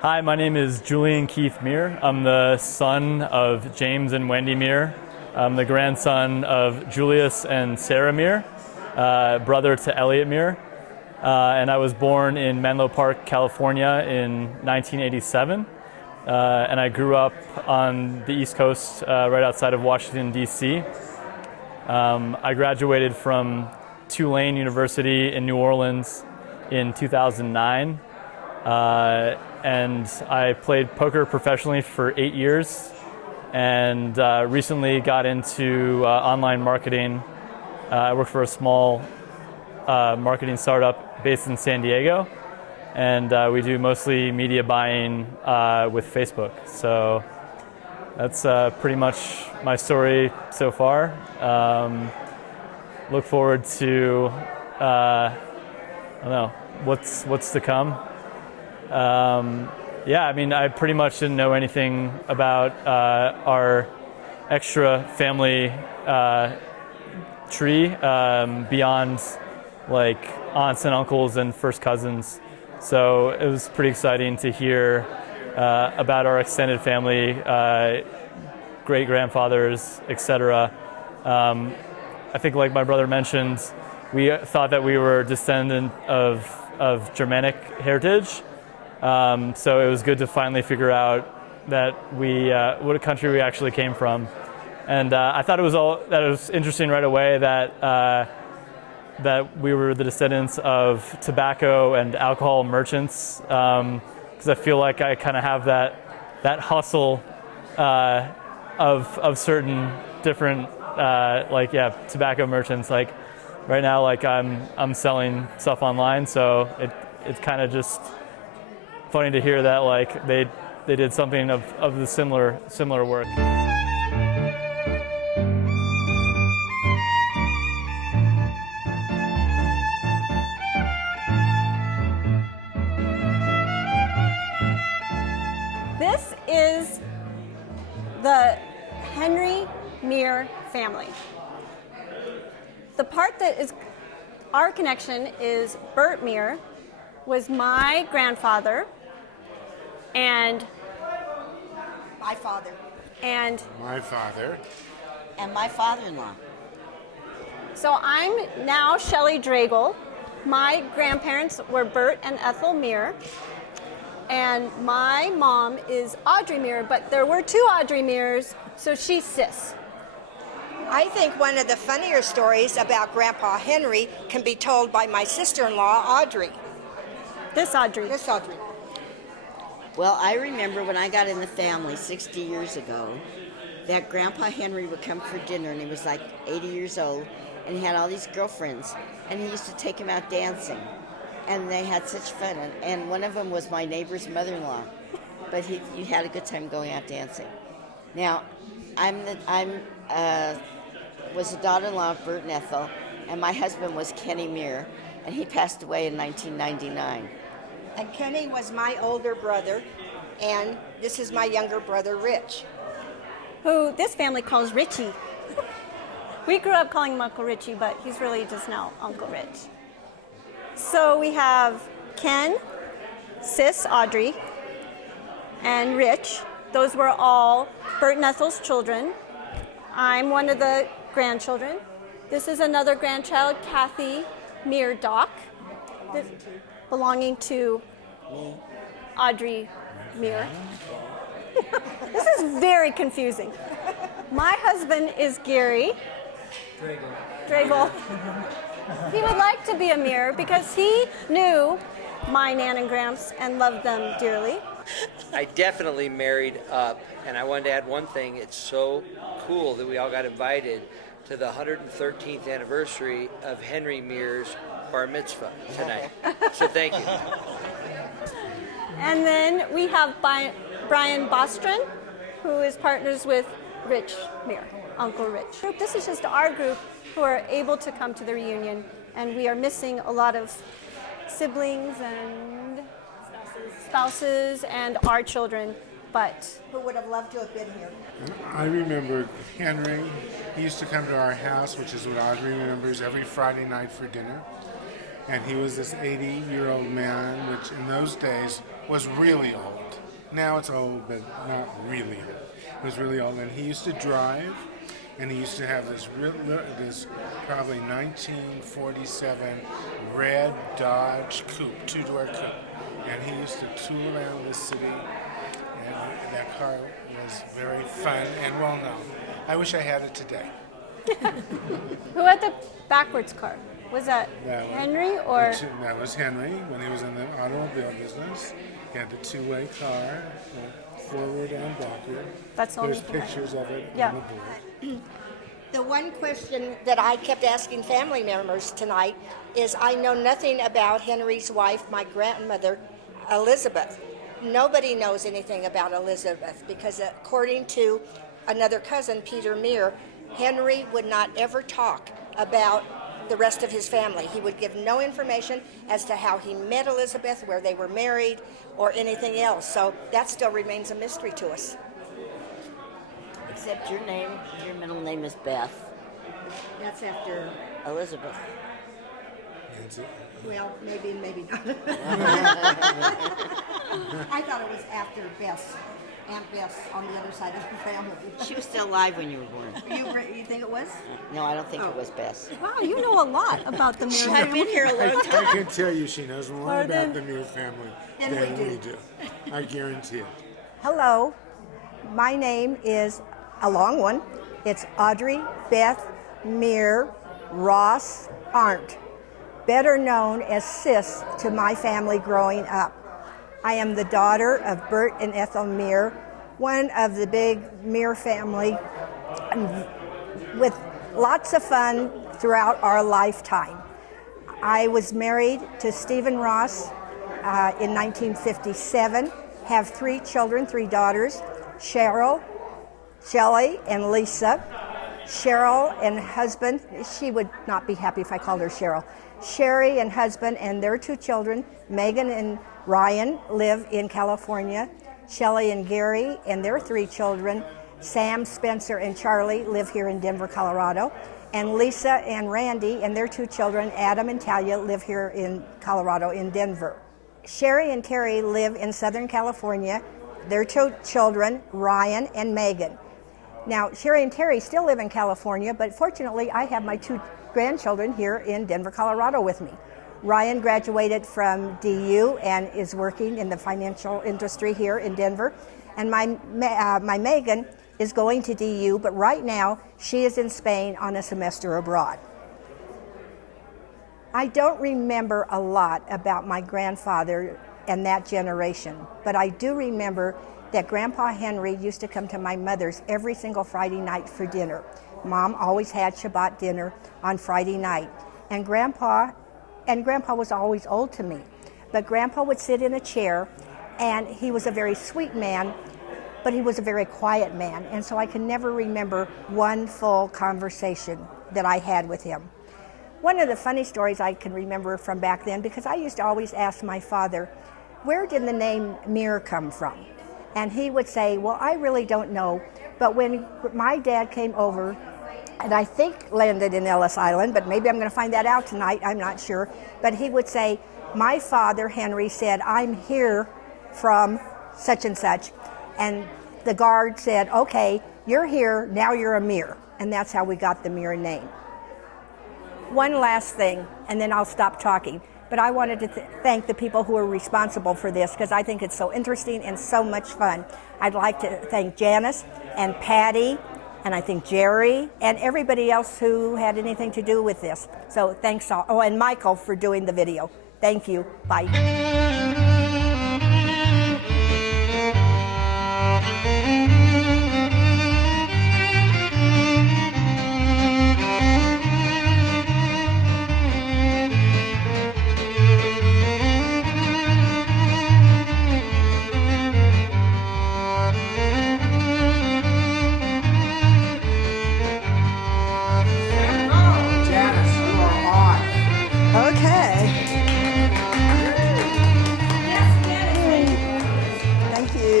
Hi, my name is Julian Keith Meer. I'm the son of James and Wendy Meer. I'm the grandson of Julius and Sarah Meer, brother to Elliot Meer. And I was born in Menlo Park, California in 1987. And I grew up on the East Coast, right outside of Washington, D.C. I graduated from Tulane University in New Orleans in 2009. And I played poker professionally for 8 years and recently got into online marketing. I work for a small marketing startup based in San Diego. And we do mostly media buying with Facebook. So that's pretty much my story so far. Look forward to, what's to come. I pretty much didn't know anything about our extra family tree beyond like aunts and uncles and first cousins. So it was pretty exciting to hear about our extended family, great grandfathers, etc. I think, like my brother mentioned, we thought that we were descendant of Germanic heritage. So it was good to finally figure out that what country we actually came from. And I thought it was interesting right away that we were the descendants of tobacco and alcohol merchants, because I feel like I kind of have that hustle of certain different tobacco merchants. Like right now, like I'm selling stuff online, so it's kind of just funny to hear that like they did something of the similar work. This is the Henry Meer family. The part that is our connection is Bert Meer was my grandfather and my father. And my father. And my father-in-law. So I'm now Shelley Dragle. My grandparents were Bert and Ethel Meer. And my mom is Audrey Meer, but there were two Audrey Meers, so she's Sis. I think one of the funnier stories about Grandpa Henry can be told by my sister-in-law, Audrey. This Audrey. This Audrey. Well, I remember when I got in the family 60 years ago, that Grandpa Henry would come for dinner, and he was like 80 years old, and he had all these girlfriends, and he used to take them out dancing. And they had such fun, and one of them was my neighbor's mother-in-law, but you had a good time going out dancing. Now, was the daughter-in-law of Bert and Ethel, and my husband was Kenny Meer, and he passed away in 1999. And Kenny was my older brother, and this is my younger brother, Rich. Who this family calls Richie. We grew up calling him Uncle Richie, but he's really just now Uncle Rich. So we have Ken, Sis Audrey, and Rich. Those were all Bert and Ethel's children. I'm one of the grandchildren. This is another grandchild, Kathy Meer Dock, belonging to Audrey Meer. This is very confusing. My husband is Gary Dragle. He would like to be a Meer because he knew my Nan and Gramps and loved them dearly. I definitely married up, and I wanted to add one thing. It's so cool that we all got invited to the 113th anniversary of Henry Meer's bar mitzvah tonight. So thank you. And then we have Brian Bostron, who is partners with Rich Meer, Uncle Rich. This is just our group who are able to come to the reunion, and we are missing a lot of siblings and spouses and our children, but who would have loved to have been here. I remember Henry. He used to come to our house, which is what Audrey remembers, every Friday night for dinner. And he was this 80-year-old man, which in those days was really old. Now it's old, but not really old. It was really old, and he used to drive, and he used to have this probably 1947 red Dodge coupe, two-door coupe. And he used to tool around the city, and that car was very fun and well known. I wish I had it today. Who had the backwards car? Was that Henry or? That was Henry when he was in the automobile business. He had the two-way car, forward and backward. That's all. There's pictures of it yeah. on the board. The one question that I kept asking family members tonight is I know nothing about Henry's wife, my grandmother, Elizabeth. Nobody knows anything about Elizabeth because according to another cousin, Peter Meer, Henry would not ever talk about the rest of his family. He would give no information as to how he met Elizabeth, where they were married, or anything else. So that still remains a mystery to us. Except your middle name is Beth. That's after Elizabeth. Well, maybe and maybe not. I thought it was after Bess, Aunt Bess, on the other side of the family. She was still alive when you were born. You think it was? No, I don't think it was Bess. Wow, you know a lot about the Meer family. I've been here a long time. I can tell you she knows more More about than- the Meer family Than than we we do. do. I guarantee it. Hello, my name is a long one. It's Audrey Beth Meer Ross Arndt, better known as Sis to my family growing up. I am the daughter of Bert and Ethel Meer, one of the big Meer family, with lots of fun throughout our lifetime. I was married to Stephen Ross in 1957, have 3 children, 3 daughters, Cheryl, Shelley, and Lisa. Cheryl and husband, she would not be happy if I called her Cheryl. Sherry and husband and their 2 children, Megan and Ryan, live in California. Shelley and Gary and their 3 children, Sam, Spencer, and Charlie, live here in Denver, Colorado. And Lisa and Randy and their 2 children, Adam and Talia, live here in Colorado, in Denver. Sherry and Terry live in Southern California. Their 2 children, Ryan and Megan. Now, Sherry and Terry still live in California, but fortunately, I have my 2 grandchildren here in Denver, Colorado with me. Ryan graduated from DU and is working in the financial industry here in Denver. And my Megan is going to DU, but right now, she is in Spain on a semester abroad. I don't remember a lot about my grandfather and that generation, but I do remember that Grandpa Henry used to come to my mother's every single Friday night for dinner. Mom always had Shabbat dinner on Friday night. And Grandpa was always old to me, but Grandpa would sit in a chair, and he was a very sweet man, but he was a very quiet man, and so I can never remember one full conversation that I had with him. One of the funny stories I can remember from back then, because I used to always ask my father, where did the name Meer come from? And he would say, well, I really don't know, but when my dad came over, and I think landed in Ellis Island, but maybe I'm going to find that out tonight, I'm not sure, but he would say, my father, Henry, said, I'm here from such and such, and the guard said, okay, you're here, now you're a Meer, and that's how we got the Meer name. One last thing, and then I'll stop talking. But I wanted to thank the people who are responsible for this, because I think it's so interesting and so much fun. I'd like to thank Janice and Patty, and I think Jerry, and everybody else who had anything to do with this. So thanks all. Oh, and Michael for doing the video. Thank you. Bye. Janice, you are on. Okay. Thank you.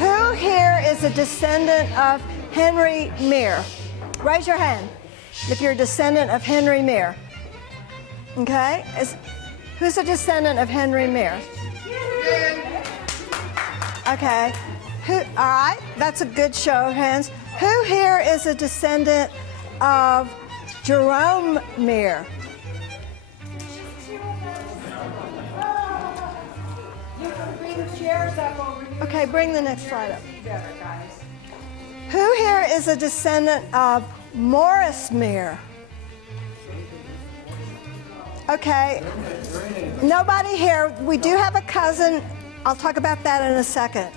Who here is a descendant of Henry Meer? Raise your hand if you're a descendant of Henry Meer. Okay. Who's a descendant of Henry Meer? Okay. All right. That's a good show of hands. Who here is a descendant of Jerome Meer? Okay, bring the next slide up. Who here is a descendant of Morris Meer? Okay, nobody here. We do have a cousin. I'll talk about that in a second.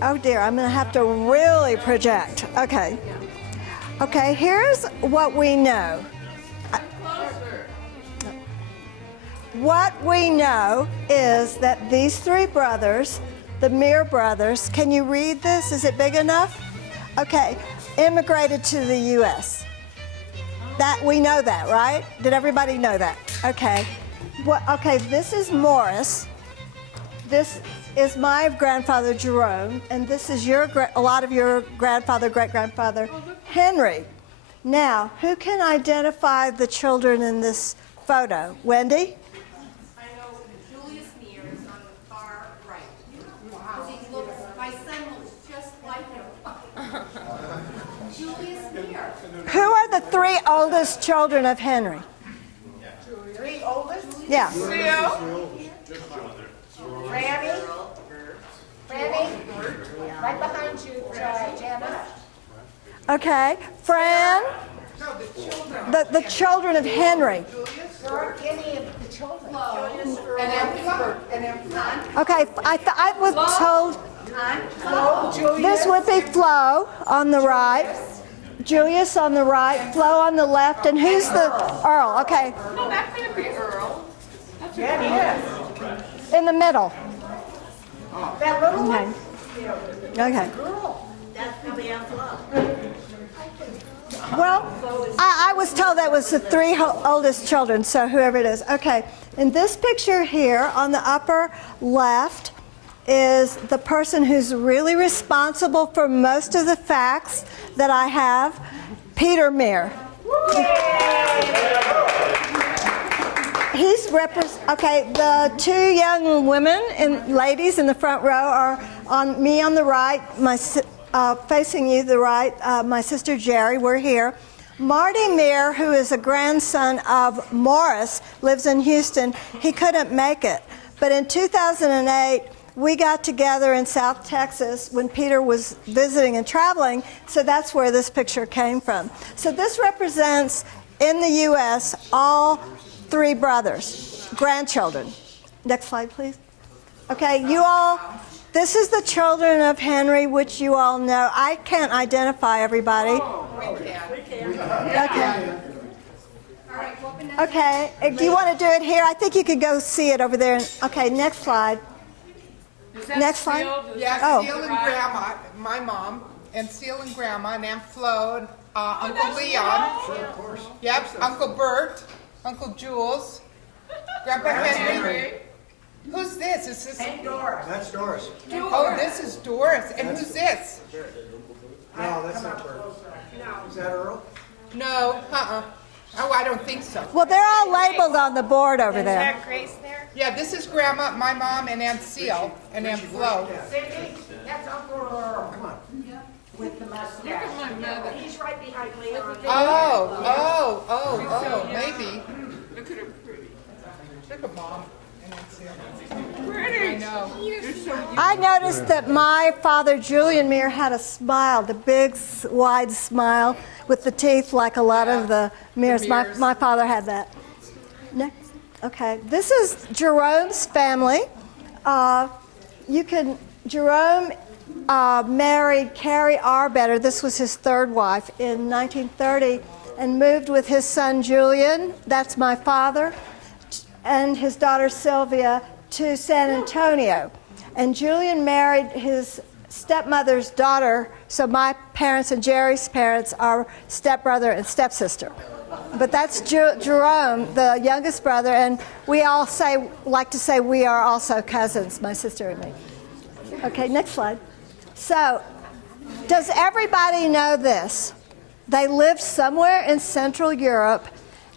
Oh dear, I'm going to have to really project. Okay. Okay, here's what we know. What we know is that these 3 brothers, the Meer brothers, can you read this? Is it big enough? Okay, immigrated to the U.S. That we know that, right? Did everybody know that? Okay. Okay, this is Morris. This is my grandfather Jerome, and this is a lot of your grandfather, great-grandfather Henry. Now, who can identify the children in this photo? Wendy? I know Julius Meer is on the far right. Wow. My son looks just like him. Julius Meer. Who are the three oldest children of Henry? Three oldest? Yeah. Franny, right behind you, Janice. Okay. Fran? The children of Henry. There aren't any of the children. And Okay, I was told this would be Flo on the right, Julius on the right, Flo on the left, and who's the Earl? Okay. No, that can't be Earl. That's In the middle. that little Okay. one? Okay. That's probably on Flo. Well, I was told that was the three oldest children, so whoever it is. Okay, in this picture here on the upper left is the person who's really responsible for most of the facts that I have, Peter Meer. Okay, the two young women and ladies in the front row are on me on the right, facing you the right, my sister Jerry, we're here. Marty Meer, who is a grandson of Morris, lives in Houston. He couldn't make it. But in 2008, we got together in South Texas when Peter was visiting and traveling, so that's where this picture came from. So this represents, in the U.S., all three brothers, grandchildren. Next slide, please. Okay, you all, this is the children of Henry, which you all know. I can't identify everybody. Okay. Okay, do you want to do it here? I think you could go see it over there. Okay, next slide. Next slide. Yeah, Oh. Seal and Grandma, my mom, and Seal and Grandma, and Aunt Flo, and Uncle Leon. Sure, of course. Yep, Uncle Bert, Uncle Jules, Grandpa Henry. Who's this? Is this? Doris. That's Doris. Oh, this is Doris. And who's this? No, that's not Bert. Is that Earl? No, Oh, I don't think so. Well, they're all labeled on the board over there. Grace there? Yeah, this is Grandma, my mom, and Aunt Seal, and Aunt Flo. Cindy, that's Uncle Earl. Come on. With the mustache. Look at my mother. He's right behind Leon. Oh, maybe. Look at her pretty. Look at Mom and Aunt Seal. Pretty. I know. I noticed that my father, Julian Meer, had a smile, the big, wide smile with the teeth like a lot of the Meers. My father had that. Next. Okay. This is Jerome's family. Jerome married Carrie Arbetter. This was his third wife in 1930 and moved with his son Julian, that's my father, and his daughter Sylvia to San Antonio. And Julian married his stepmother's daughter, so my parents and Jerry's parents are stepbrother and stepsister. But that's Jerome, the youngest brother, and we all like to say we are also cousins, my sister and me. Okay, next slide. So, does everybody know this? They lived somewhere in Central Europe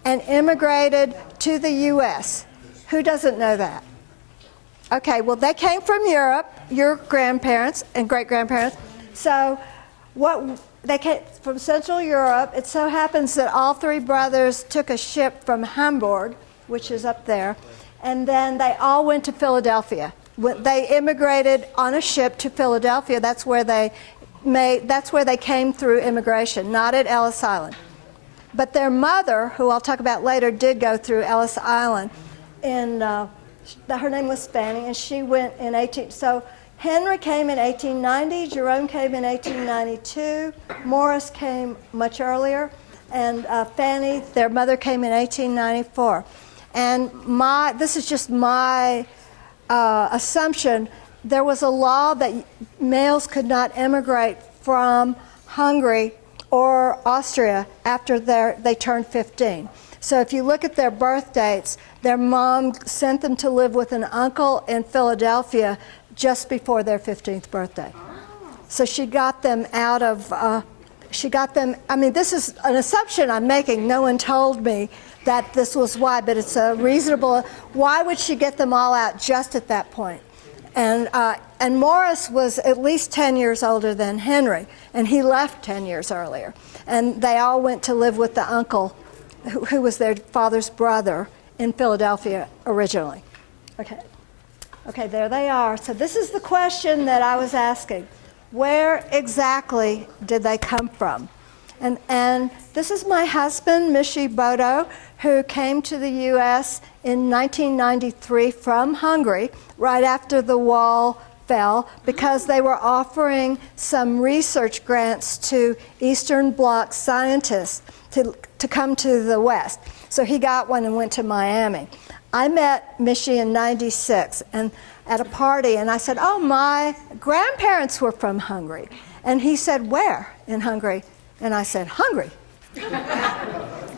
and immigrated to the U.S. Who doesn't know that? Okay, well, they came from Europe, your grandparents and great-grandparents. So they came from Central Europe. It so happens that all three brothers took a ship from Hamburg, which is up there, and then they all went to Philadelphia. They immigrated on a ship to Philadelphia. That's where they came through immigration, not at Ellis Island. But their mother, who I'll talk about later, did go through Ellis Island. Her name was Fanny, and she went in So Henry came in 1890, Jerome came in 1892, Morris came much earlier, and Fanny, their mother, came in 1894. And this is just my assumption. There was a law that males could not emigrate from Hungary or Austria after they turned 15. So if you look at their birth dates, their mom sent them to live with an uncle in Philadelphia just before their 15th birthday. So she got them out of she got them. I mean, this is an assumption I'm making. No one told me that this was why, but it's a reasonable. Why would she get them all out just at that point? And Morris was at least 10 years older than Henry, and he left 10 years earlier. And they all went to live with the uncle, who was their father's brother, in Philadelphia originally. Okay, there they are. So this is the question that I was asking. Where exactly did they come from? And this is my husband, Mishi Bodo, who came to the U.S. in 1993 from Hungary, right after the wall fell, because they were offering some research grants to Eastern Bloc scientists to come to the West. So he got one and went to Miami. I met Mishi in '96 and at a party, and I said, oh, my grandparents were from Hungary. And he said, where in Hungary? And I said, Hungary.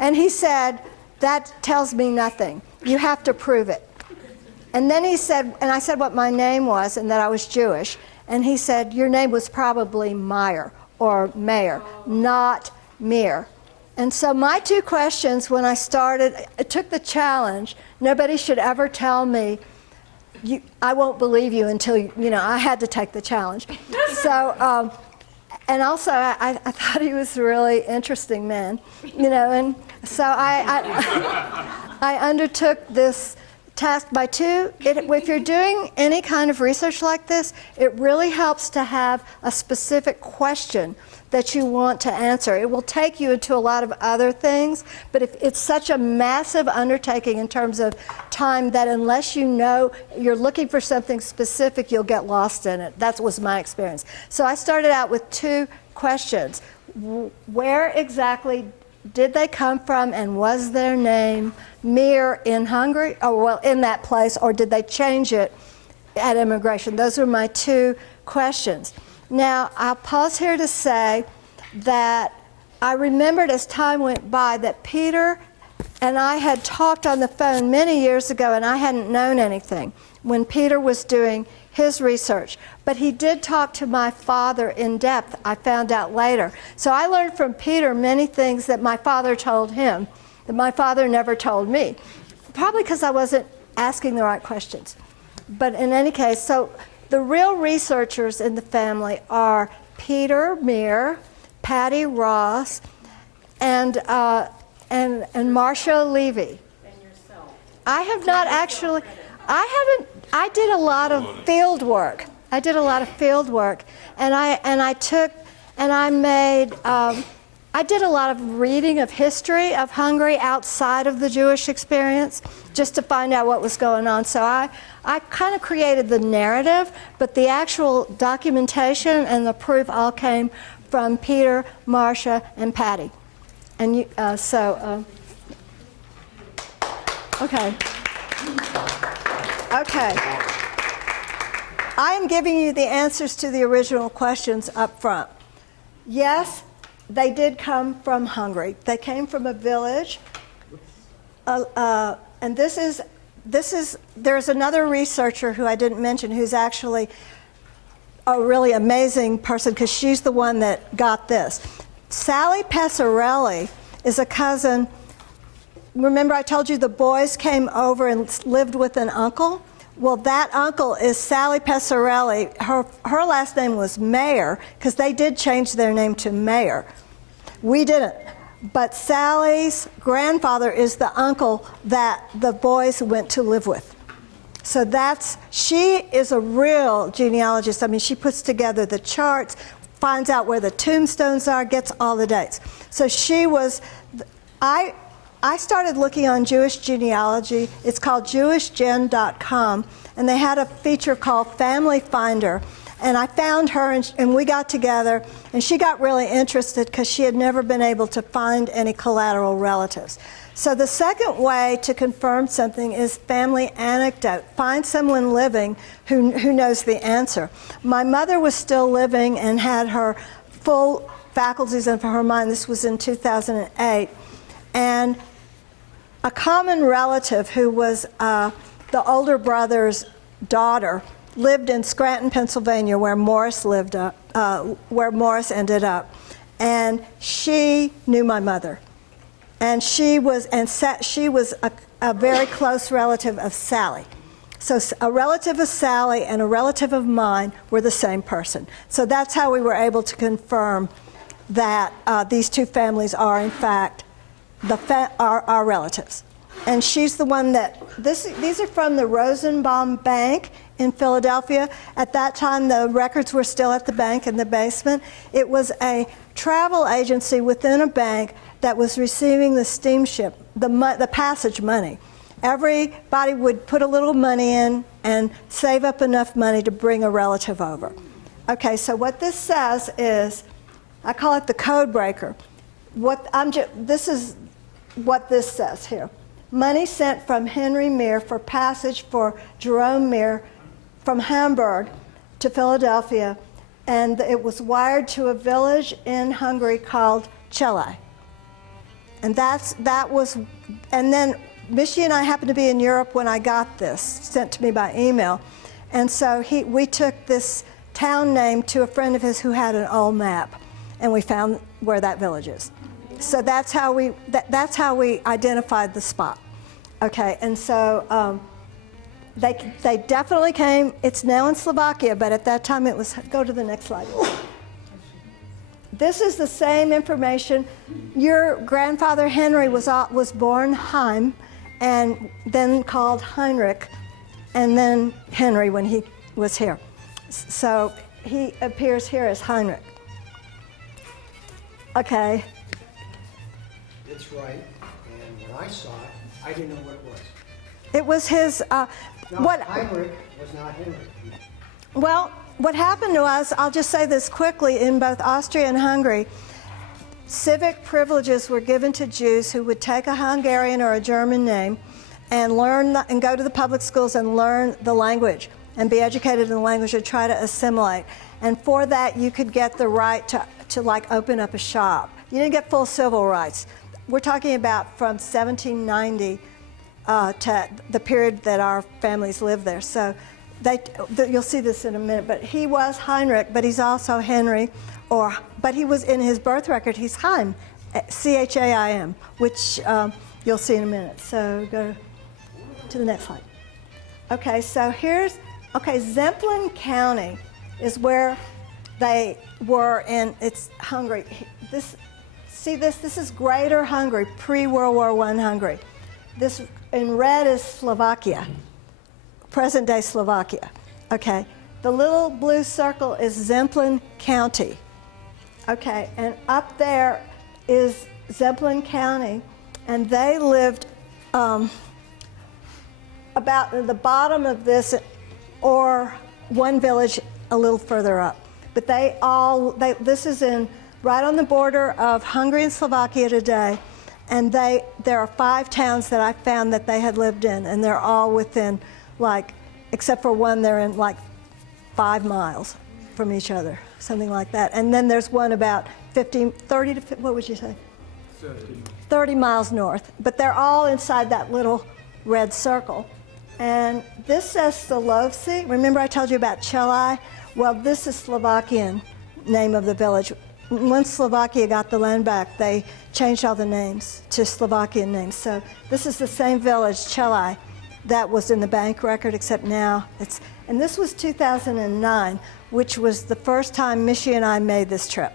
And he said, that tells me nothing. You have to prove it. And then he said, and I said what my name was and that I was Jewish. And he said, your name was probably Meyer or Mayer, not Meer. And so my two questions when I started, I took the challenge. Nobody should ever tell me, I won't believe you until, I had to take the challenge. So, and also I thought he was a really interesting man, and so I undertook this task by two. If you're doing any kind of research like this, it really helps to have a specific question that you want to answer. It will take you into a lot of other things, but if it's such a massive undertaking in terms of time that unless you know you're looking for something specific, you'll get lost in it. That was my experience. So I started out with two questions. Where exactly did they come from, and was their name Meer in Hungary, or well, in that place, or did they change it at immigration? Those are my two questions. Now, I'll pause here to say that I remembered as time went by that Peter and I had talked on the phone many years ago, and I hadn't known anything when Peter was doing his research. But he did talk to my father in depth, I found out later. So I learned from Peter many things that my father told him, that my father never told me, probably because I wasn't asking the right questions. But in any case, so the real researchers in the family are Peter Meer, Patty Ross, and Marcia Levy. And yourself? I have not actually. I did a lot of field work. I did a lot of field work, and I did a lot of reading of history of Hungary outside of the Jewish experience, just to find out what was going on. So I kind of created the narrative, but the actual documentation and the proof all came from Peter, Marcia, and Patty. And okay. Okay. I am giving you the answers to the original questions up front. Yes, they did come from Hungary. They came from a village, and there's another researcher who I didn't mention who's actually a really amazing person because she's the one that got this. Sally Passarelli is a cousin. Remember I told you the boys came over and lived with an uncle? Well, that uncle is Sally Passarelli. Her last name was Mayer because they did change their name to Mayer. We didn't. But Sally's grandfather is the uncle that the boys went to live with. So she is a real genealogist. I mean, she puts together the charts, finds out where the tombstones are, gets all the dates. So she was, I started looking on Jewish genealogy. It's called jewishgen.com, and they had a feature called Family Finder. And I found her, and we got together, and she got really interested because she had never been able to find any collateral relatives. So the second way to confirm something is family anecdote. Find someone living who knows the answer. My mother was still living and had her full faculties of her mind. This was in 2008. And a common relative who was the older brother's daughter lived in Scranton, Pennsylvania, where Morris ended up. and she knew my mother. And she was a very close relative of Sally. So a relative of Sally and a relative of mine were the same person. So that's how we were able to confirm that these two families are, in fact, our relatives. And she's the one that, these are from the Rosenbaum Bank in Philadelphia. At that time, the records were still at the bank in the basement. It was a travel agency within a bank that was receiving the steamship, the passage money. Everybody would put a little money in and save up enough money to bring a relative over. Okay, so what this says is, I call it the code breaker. This is what this says here. Money sent from Henry Meer for passage for Jerome Meer from Hamburg to Philadelphia, and it was wired to a village in Hungary called Celle. And and then Mishy and I happened to be in Europe when I got this, sent to me by email. And so we took this town name to a friend of his who had an old map, and we found where that village is. So that's how we identified the spot. Okay, and so they definitely came. It's now in Slovakia, but at that time it was. Go to the next slide. This is the same information. Your grandfather Henry was born Heim, and then called Heinrich, and then Henry when he was here. So he appears here as Heinrich. Okay. It's right, and when I saw it, I didn't know what it was. It was his. Heinrich was not Henry. Well, what happened to us, I'll just say this quickly, in both Austria and Hungary, civic privileges were given to Jews who would take a Hungarian or a German name and and go to the public schools and learn the language and be educated in the language and try to assimilate. And for that, you could get the right to like open up a shop. You didn't get full civil rights. We're talking about from 1790 to the period that our families lived there. So you'll see this in a minute, but he was Heinrich, but he's also Henry, but he was in his birth record, he's Heim, C-H-A-I-M, which you'll see in a minute. So go to the next slide. Okay, so Zemplin County is where they were in, it's Hungary. This is Greater Hungary, pre-World War I Hungary. This in red is Slovakia, present-day Slovakia. Okay, the little blue circle is Zemplin County. Okay, and up there is Zemplin County, and they lived about at the bottom of this, or one village a little further up. But this is right on the border of Hungary and Slovakia today, and there are 5 towns that I found that they had lived in, and they're all within, except for one, they're in 5 miles from each other, something like that. And then there's one about 30 to, what would you say? 30 miles north. But they're all inside that little red circle. And this says Stolovci. Remember I told you about Celle? Well, this is Slovakian name of the village. Once Slovakia got the land back, they changed all the names to Slovakian names. So this is the same village, Celle, that was in the bank record, except now and this was 2009, which was the first time Mishy and I made this trip.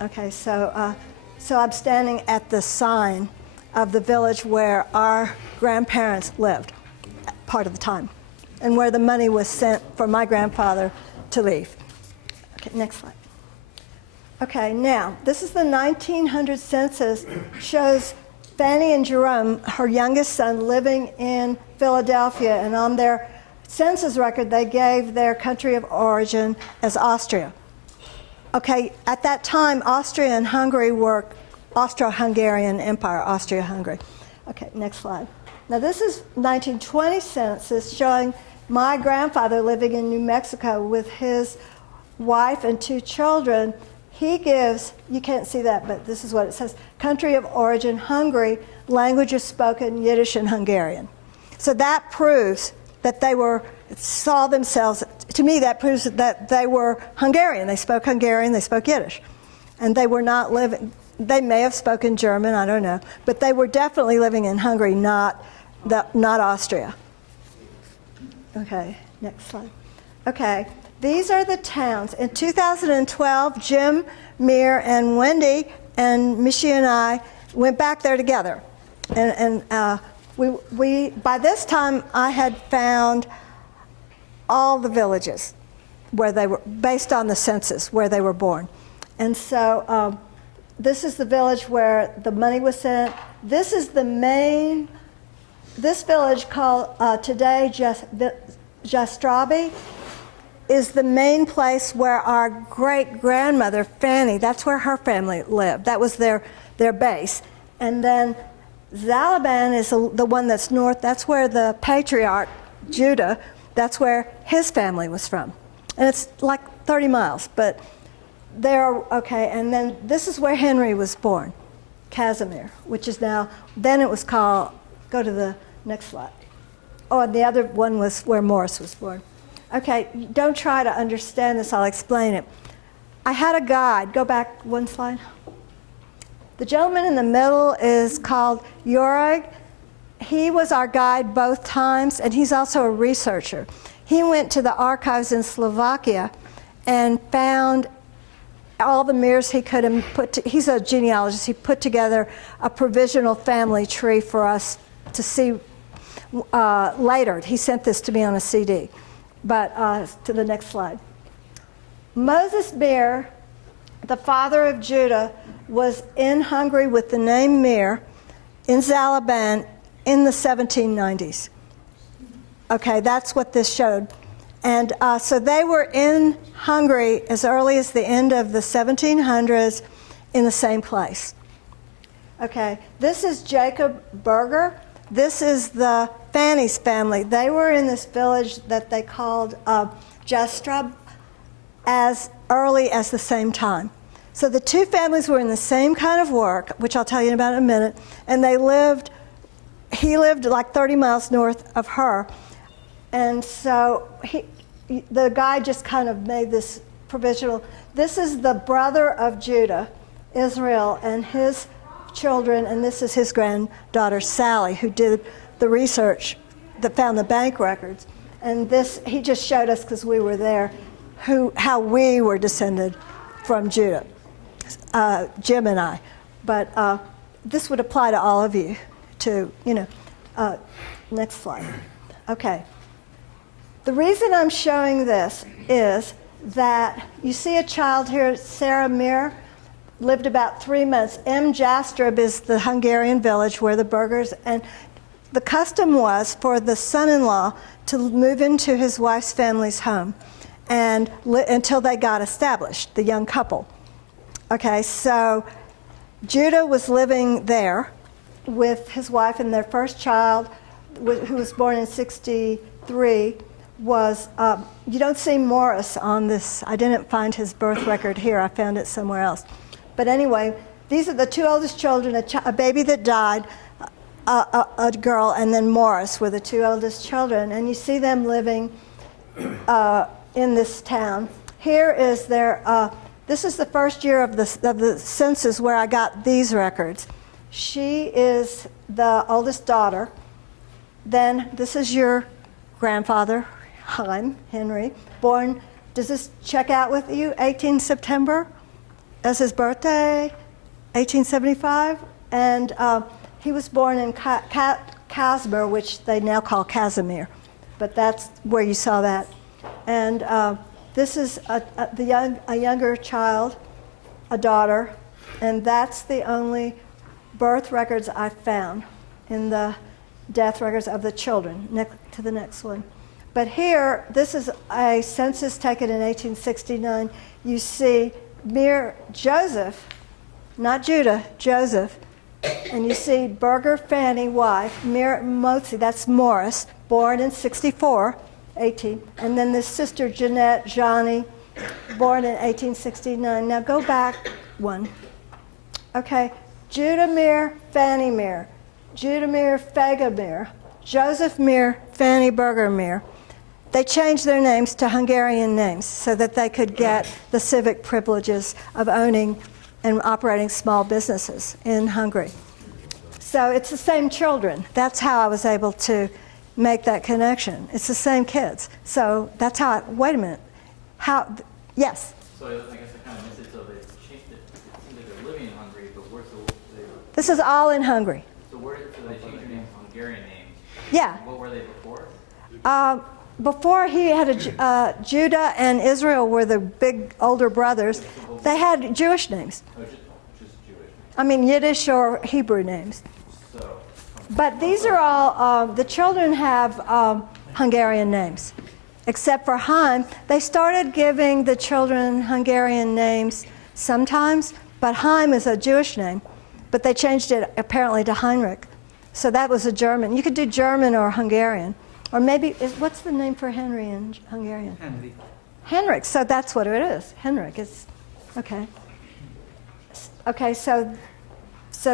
Okay, so I'm standing at the sign of the village where our grandparents lived part of the time, and where the money was sent for my grandfather to leave. Okay, next slide. Okay, now, this is the 1900 census, shows Fanny and Jerome, her youngest son, living in Philadelphia, and on their census record, they gave their country of origin as Austria. Okay, at that time, Austria and Hungary were Austro-Hungarian Empire, Austria-Hungary. Okay, next slide. Now, this is 1920 census showing my grandfather living in New Mexico with his wife and 2 children. He gives, you can't see that, but this is what it says, country of origin, Hungary, languages spoken, Yiddish and Hungarian. So that proves that they saw themselves, to me that proves that they were Hungarian. They spoke Hungarian, they spoke Yiddish. And they were not living, they may have spoken German, I don't know, but they were definitely living in Hungary, not Austria. Okay, next slide. Okay, these are the towns. In 2012, Jim, Meer, and Wendy, and Michi and I went back there together. And we by this time, I had found all the villages where they were, based on the census, where they were born. And so this is the village where the money was sent. This is the main, this village called today Jastrabi is the main place where our great-grandmother, Fanny, that's where her family lived. That was their base. And then Zalaban is the one that's north. That's where the patriarch, Judah, that's where his family was from. And it's like 30 miles, but they're, okay, and then this is where Henry was born, Casimir, which is now, then it was called, go to the next slide. Oh, and the other one was where Morris was born. Okay, don't try to understand this, I'll explain it. I had a guide, go back one slide. The gentleman in the middle is called Juraj. He was our guide both times, and he's also a researcher. He went to the archives in Slovakia and found all the Meers he could, and he's a genealogist. He put together a provisional family tree for us to see later. He sent this to me on a CD. But to the next slide. Moses Meer, the father of Judah, was in Hungary with the name Meer in Zalaban in the 1790s. Okay, that's what this showed. And so they were in Hungary as early as the end of the 1700s in the same place. Okay, this is Jacob Berger. This is the Fanny's family. They were in this village that they called Jastrab as early as the same time. So the two families were in the same kind of work, which I'll tell you about in a minute, and he lived like 30 miles north of her. And so the guy just kind of made this provisional. This is the brother of Judah, Israel, and his children, and this is his granddaughter, Sally, who did the research that found the bank records. And this, he just showed us, because we were there, how we were descended from Judah, Jim and I. But this would apply to all of you, too. Next slide. Okay. The reason I'm showing this is that you see a child here, Sarah Meer, lived about 3 months. Jastrab is the Hungarian village where the Bergers, and the custom was for the son-in-law to move into his wife's family's home and until they got established, the young couple. Okay, so Judah was living there with his wife, and their first child, who was born in 63, was, you don't see Morris on this. I didn't find his birth record here. I found it somewhere else. But anyway, these are the two oldest children, a baby that died, a girl, and then Morris were the two oldest children. And you see them living in this town. Here is their, this is the first year of the census where I got these records. She is the oldest daughter. Then this is your grandfather, Henry, born, does this check out with you? 18 September as his birthday, 1875. And he was born in Casimir, which they now call Casimir. But that's where you saw that. And this is a younger child, a daughter, and that's the only birth records I found in the death records of the children. To the next one. But here, this is a census taken in 1869. You see Meer Joseph, not Judah, Joseph. And you see Berger Fanny, wife, Meer Motzi, that's Morris, born in 64, 18. And then this sister Jeanette Johnny, born in 1869. Now go back one. Okay, Judah Meer, Fanny Meer, Judah Meer, Fega Meer, Joseph Meer, Fanny Berger Meer. They changed their names to Hungarian names so that they could get the civic privileges of owning and operating small businesses in Hungary. So it's the same children. That's how I was able to make that connection. It's the same kids. So that's how wait a minute. Yes? So I guess I kind of missed it. So they changed it. It seems like they're living in Hungary, but where's This is all in Hungary. So they changed their names to Hungarian names. Yeah. What were they before? Before he had Judah and Israel were the big older brothers. They had Jewish names. Oh, just Jewish. I mean Yiddish or Hebrew names. But these are all, the children have Hungarian names. Except for Haim, they started giving the children Hungarian names sometimes, but Haim is a Jewish name. But they changed it apparently to Heinrich. So that was a German. You could do German or Hungarian. Or maybe, what's the name for Henry in Hungarian? Henry. Henrik, so that's what it is. Henrik is, okay. Okay, so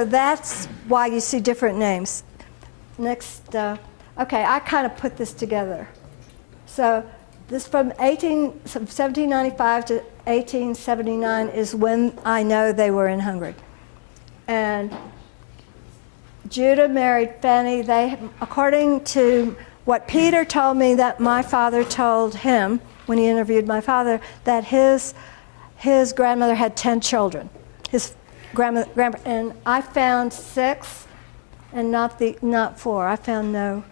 that's why you see different names. Next, okay, I kind of put this together. So this from 1795 to 1879 is when I know they were in Hungary. And Judah married Fanny. They, according to what Peter told me that my father told him when he interviewed my father, that his grandmother had 10 children. His grandmother, and I found 6, and not 4. I found no.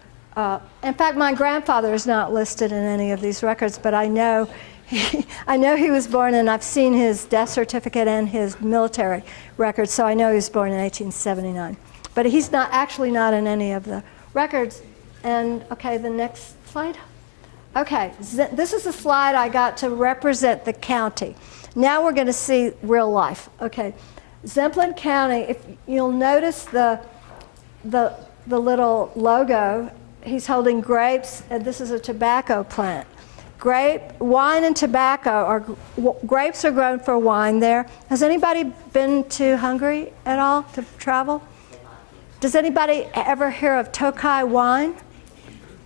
In fact, my grandfather is not listed in any of these records, but I know he was born, and I've seen his death certificate and his military records, so I know he was born in 1879. But he's actually not in any of the records. And okay, the next slide. Okay, this is a slide I got to represent the county. Now we're going to see real life. Okay, Zemplin County. If you'll notice the little logo, he's holding grapes, and this is a tobacco plant. Wine and tobacco grapes are grown for wine there. Has anybody been to Hungary at all to travel? Does anybody ever hear of Tokaj wine?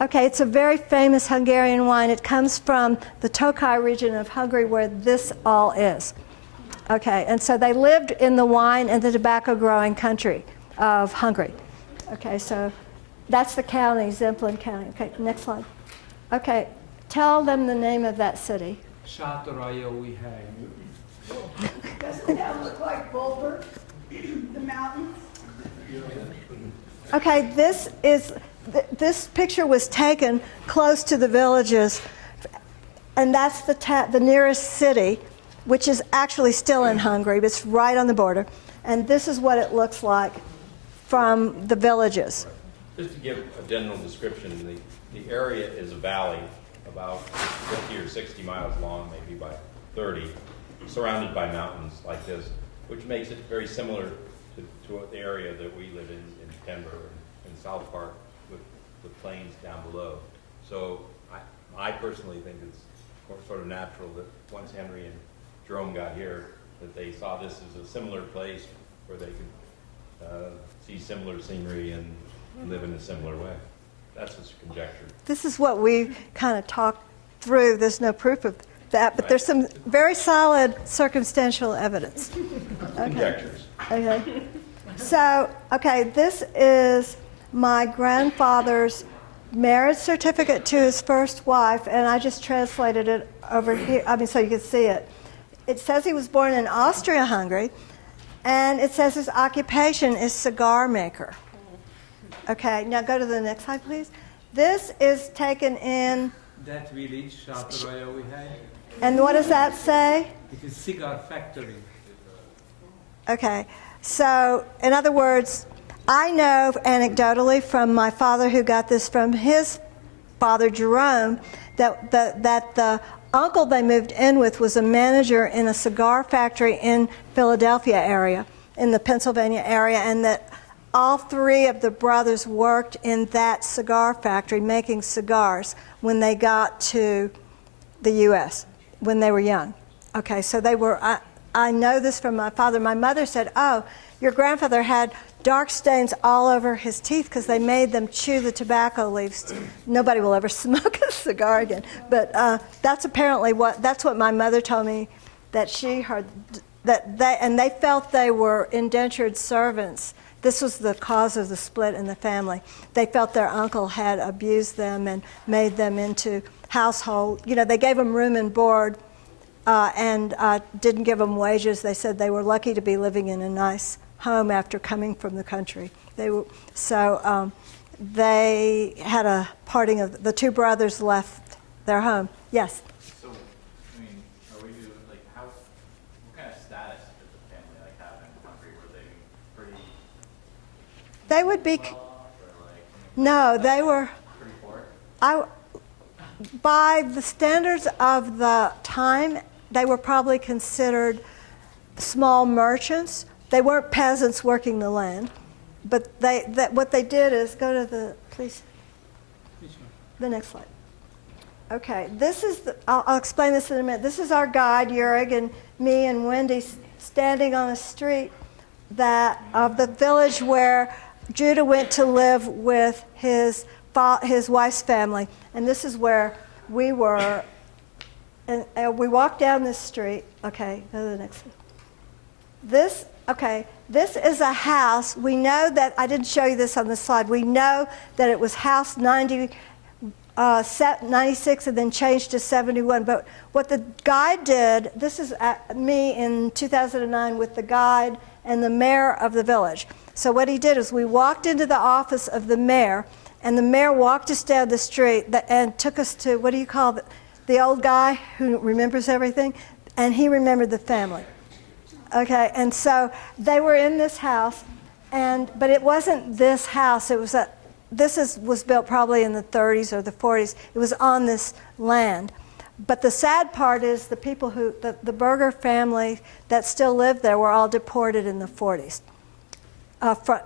Okay, it's a very famous Hungarian wine. It comes from the Tokaj region of Hungary where this all is. Okay, and so they lived in the wine and the tobacco growing country of Hungary. Okay, so that's the county, Zemplin County. Okay, next slide. Okay, tell them the name of that city. Sátoraljaújhely. Doesn't that look like Boulder? The mountains? Okay, this picture was taken close to the villages, and that's the nearest city, which is actually still in Hungary, but it's right on the border. And this is what it looks like from the villages. Just to give a general description, the area is a valley about 50 or 60 miles long, maybe by 30, surrounded by mountains like this, which makes it very similar to the area that we live in Denver and South Park with the plains down below. So I personally think it's sort of natural that once Henry and Jerome got here, that they saw this as a similar place where they could see similar scenery and live in a similar way. That's just conjecture. This is what we kind of talked through. There's no proof of that, but there's some very solid circumstantial evidence. Okay. Conjectures. Okay. So, okay, this is my grandfather's marriage certificate to his first wife, and I just translated it over here, so you can see it. It says he was born in Austria-Hungary, and it says his occupation is cigar maker. Okay, now go to the next slide, please. This is taken in... That village, Sátoraljaújhely. And what does that say? It is cigar factory. Okay, so in other words, I know anecdotally from my father who got this from his father, Jerome, that the uncle they moved in with was a manager in a cigar factory in Philadelphia area, in the Pennsylvania area, and that all 3 of the brothers worked in that cigar factory making cigars when they got to the U.S., when they were young. Okay, so they were, I know this from my father. My mother said, oh, your grandfather had dark stains all over his teeth because they made them chew the tobacco leaves. Nobody will ever smoke a cigar again. But that's apparently that's what my mother told me that she heard. they felt they were indentured servants. This was the cause of the split in the family. They felt their uncle had abused them and made them into household. They gave them room and board and didn't give them wages. They said they were lucky to be living in a nice home after coming from the country. They had a parting of the two brothers left their home. Yes. So, are we doing what kind of status did the family have in the country? Were they pretty? They would be. No, they were. Pretty poor. By the standards of the time, they were probably considered small merchants. They weren't peasants working the land, but what they did is go to the next slide. Okay, this is I'll explain this in a minute. This is our guide, Yurig, and me and Wendy standing on a street of the village where Judah went to live with his wife's family, and this is where we were. And we walked down this street. Okay, go to the next one. This is a house. We know that, I didn't show you this on the slide, we know that it was house 96 and then changed to 71. But what the guide did, this is me in 2009 with the guide and the mayor of the village. So what he did is we walked into the office of the mayor, and the mayor walked us down the street and took us to, what do you call it, the old guy who remembers everything? And he remembered the family. Okay, and so they were in this house, but it wasn't this house. It was was built probably in the 30s or the 40s. It was on this land. But the sad part is the people the Berger family that still lived there were all deported in the 40s.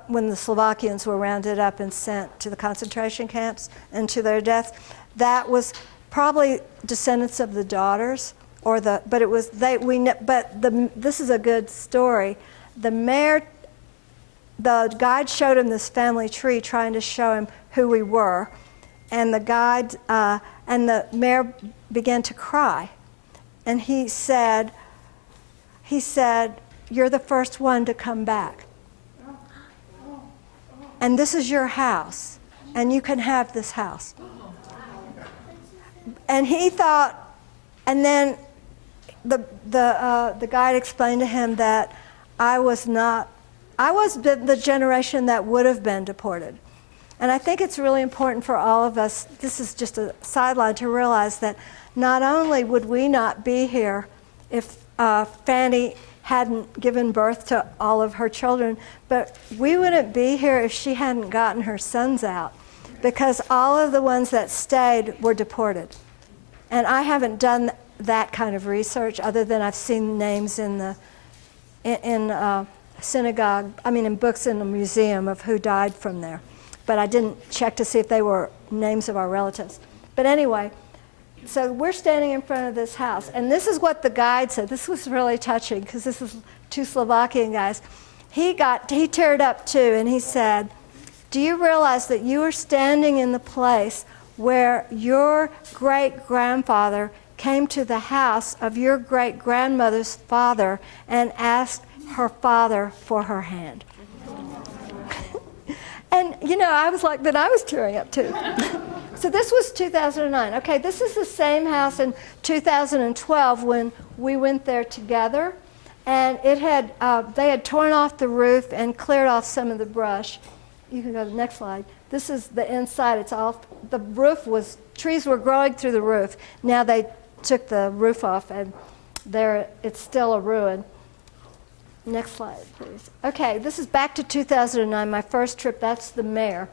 When the Slovakians were rounded up and sent to the concentration camps and to their deaths. That was probably descendants of the daughters. This is a good story. The guide showed him this family tree, trying to show him who we were, and the mayor began to cry, and he said, "You're the first one to come back, and this is your house, and you can have this house." And he thought, and then the guide explained to him that I was the generation that would have been deported. And I think it's really important for all of us, this is just a sideline, to realize that not only would we not be here if Fanny hadn't given birth to all of her children, but we wouldn't be here if she hadn't gotten her sons out, because all of the ones that stayed were deported. And I haven't done that kind of research, other than I've seen names in synagogue, in books in the museum of who died from there. But I didn't check to see if they were names of our relatives. But anyway, so we're standing in front of this house, and this is what the guide said. This was really touching, because this is two Slovakian guys. He teared up too, and he said, "Do you realize that you are standing in the place where your great-grandfather came to the house of your great-grandmother's father and asked her father for her hand?" And, I was like, then I was tearing up too. So this was 2009. Okay, this is the same house in 2012 when we went there together. And they had torn off the roof and cleared off some of the brush. You can go to the next slide. This is the inside. The roof trees were growing through the roof. Now they took the roof off, and it's still a ruin. Next slide, please. Okay, this is back to 2009, my first trip. That's the Meer.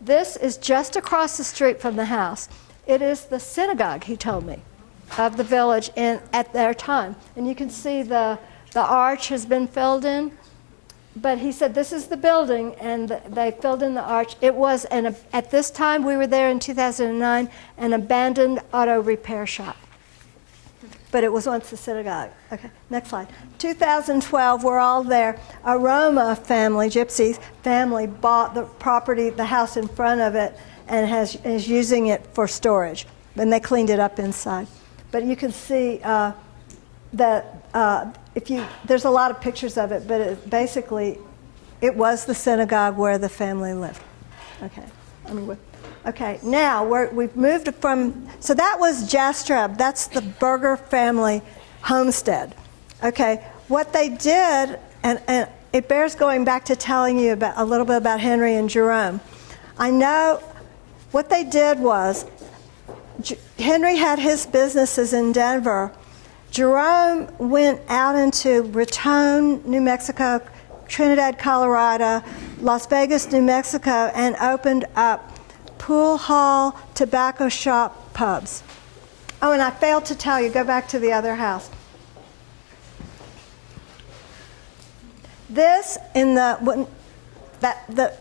This is just across the street from the house. It is the synagogue, he told me, of the village at their time. And you can see the arch has been filled in. But he said, this is the building, and they filled in the arch. It was, at this time, we were there in 2009, an abandoned auto repair shop. But it was once a synagogue. Okay, next slide. 2012, we're all there. A Roma family, Gypsy family, bought the property, the house in front of it, and is using it for storage. And they cleaned it up inside. But you can see that there's a lot of pictures of it, but it was the synagogue where the family lived. Okay. Now we've moved from. So that was Jastreb. That's the Berger family homestead. Okay. What they did, and it bears going back to telling you about a little bit about Henry and Jerome. I know what they did was Henry had his businesses in Denver. Jerome went out into Raton, New Mexico, Trinidad, Colorado, Las Vegas, New Mexico, and opened up pool hall, tobacco shop, pubs. Oh, and I failed to tell you, go back to the other house. This, the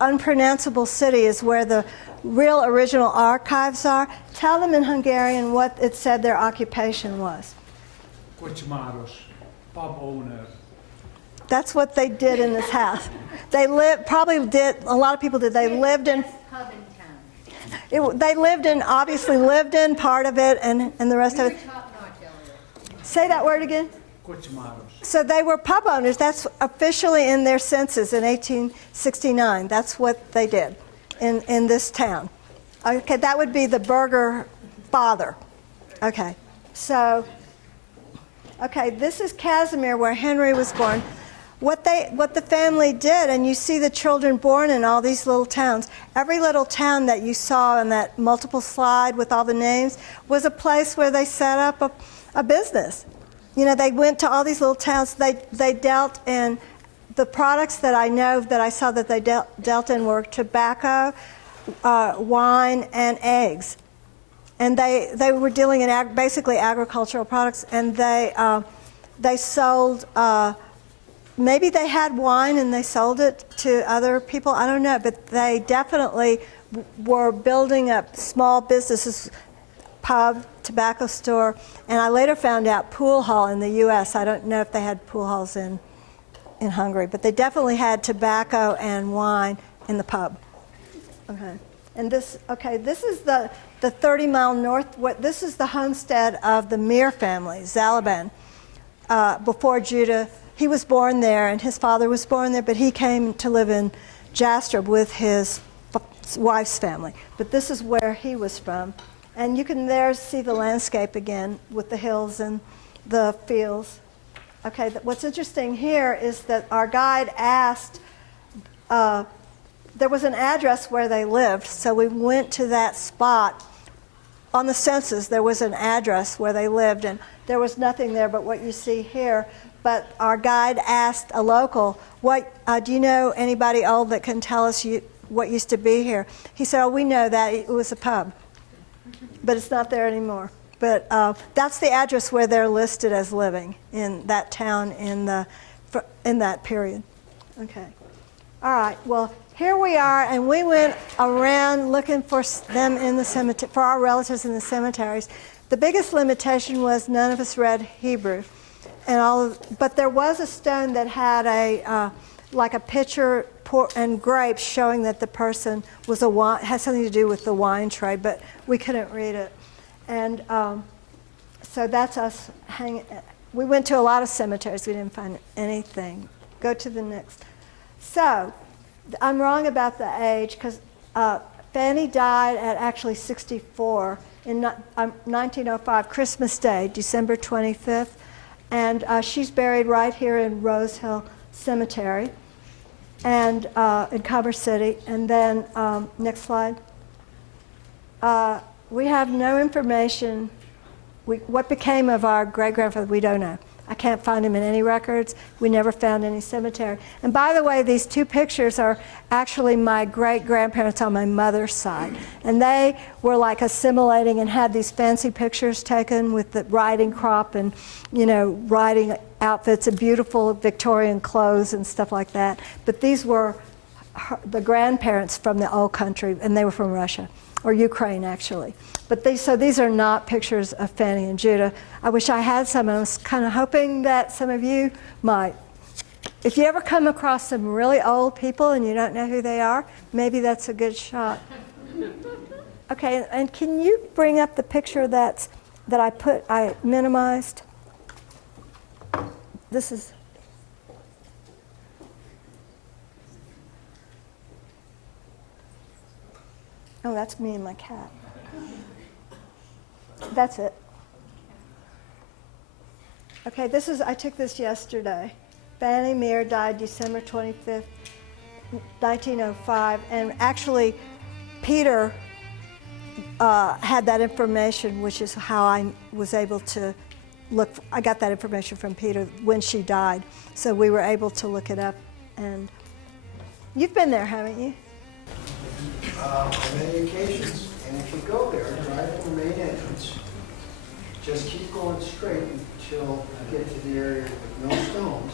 unpronounceable city, is where the real original archives are. Tell them in Hungarian what it said their occupation was. Kocsmáros, pub owner. That's what they did in this house. They probably did, a lot of people did. They lived in, obviously lived in part of it and the rest of it. Say that word again. So they were pub owners. That's officially in their census in 1869. That's what they did in this town. Okay, that would be the Berger father. Okay, so, this is Casimir, where Henry was born. What the family did, and you see the children born in all these little towns. Every little town that you saw in that multiple slide with all the names was a place where they set up a business. You know, they went to all these little towns. They dealt in the products that I know that I saw that they dealt in were tobacco, wine, and eggs. And they were dealing in basically agricultural products, and they sold. Maybe they had wine and they sold it to other people. I don't know, but they definitely were building up small businesses. Pub, tobacco store, and I later found out pool hall in the U.S. I don't know if they had pool halls in Hungary, but they definitely had tobacco and wine in the pub. Okay, and this is the 30-mile north. This is the homestead of the Meer family, Zalaban. Before Judah, he was born there, and his father was born there, but he came to live in Jastreb with his wife's family. But this is where he was from. And you can there see the landscape again with the hills and the fields. Okay, what's interesting here is that our guide asked, there was an address where they lived, so we went to that spot. On the census, there was an address where they lived, and there was nothing there but what you see here. But our guide asked a local, do you know anybody old that can tell us what used to be here? He said, we know that. It was a pub. But it's not there anymore. But that's the address where they're listed as living in that town in that period. Okay. All right. Well, here we are, and we went around looking for them in the cemetery, for our relatives in the cemeteries. The biggest limitation was none of us read Hebrew, but there was a stone that had like a pitcher and grapes showing that the person was had something to do with the wine trade, but we couldn't read it. And so that's us hanging. We went to a lot of cemeteries. We didn't find anything. Go to the next. So I'm wrong about the age because Fanny died at actually 64 in 1905, Christmas Day, December 25th. And she's buried right here in Rose Hill Cemetery and in Commerce City. And then, next slide. We have no information. What became of our great-grandfather, we don't know. I can't find him in any records. We never found any cemetery. And by the way, these two pictures are actually my great-grandparents on my mother's side. And they were like assimilating and had these fancy pictures taken with the riding crop and, riding outfits and beautiful Victorian clothes and stuff like that. But these were the grandparents from the old country, and they were from Russia. Or Ukraine, actually. But these are not pictures of Fanny and Judah. I wish I had some. I was kind of hoping that some of you might. If you ever come across some really old people and you don't know who they are, maybe that's a good shot. Okay, and can you bring up the picture that I minimized? This is. Oh, that's me and my cat. That's it. Okay, I took this yesterday. Fannie Meer died December 25th, 1905, and actually Peter had that information, which is how I was able to look. I got that information from Peter when she died, so we were able to look it up. And you've been there, haven't you? On many occasions. And if you go there, drive to the main entrance, just keep going straight until you get to the area with no stones.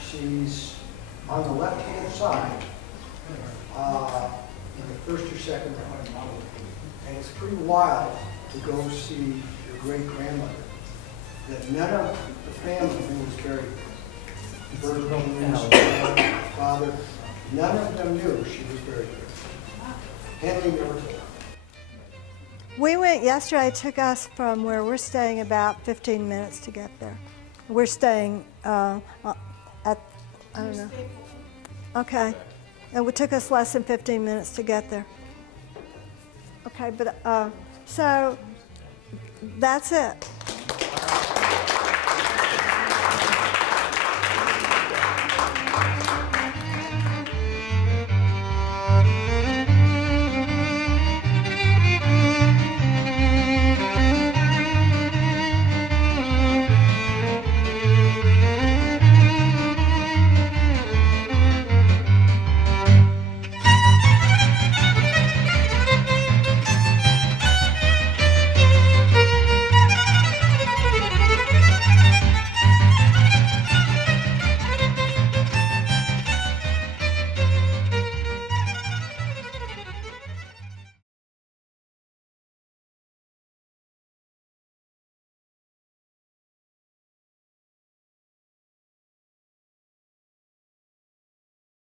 She's on the left-hand side, in the first or second row. And it's pretty wild to go see your great-grandmother that none of the family who was buried, Bertram, father, none of them knew she was buried there. Henry never told. We went yesterday. It took us from where we're staying about 15 minutes to get there. We're staying at, I don't know. Okay. And it took us less than 15 minutes to get there. Okay, but so that's it.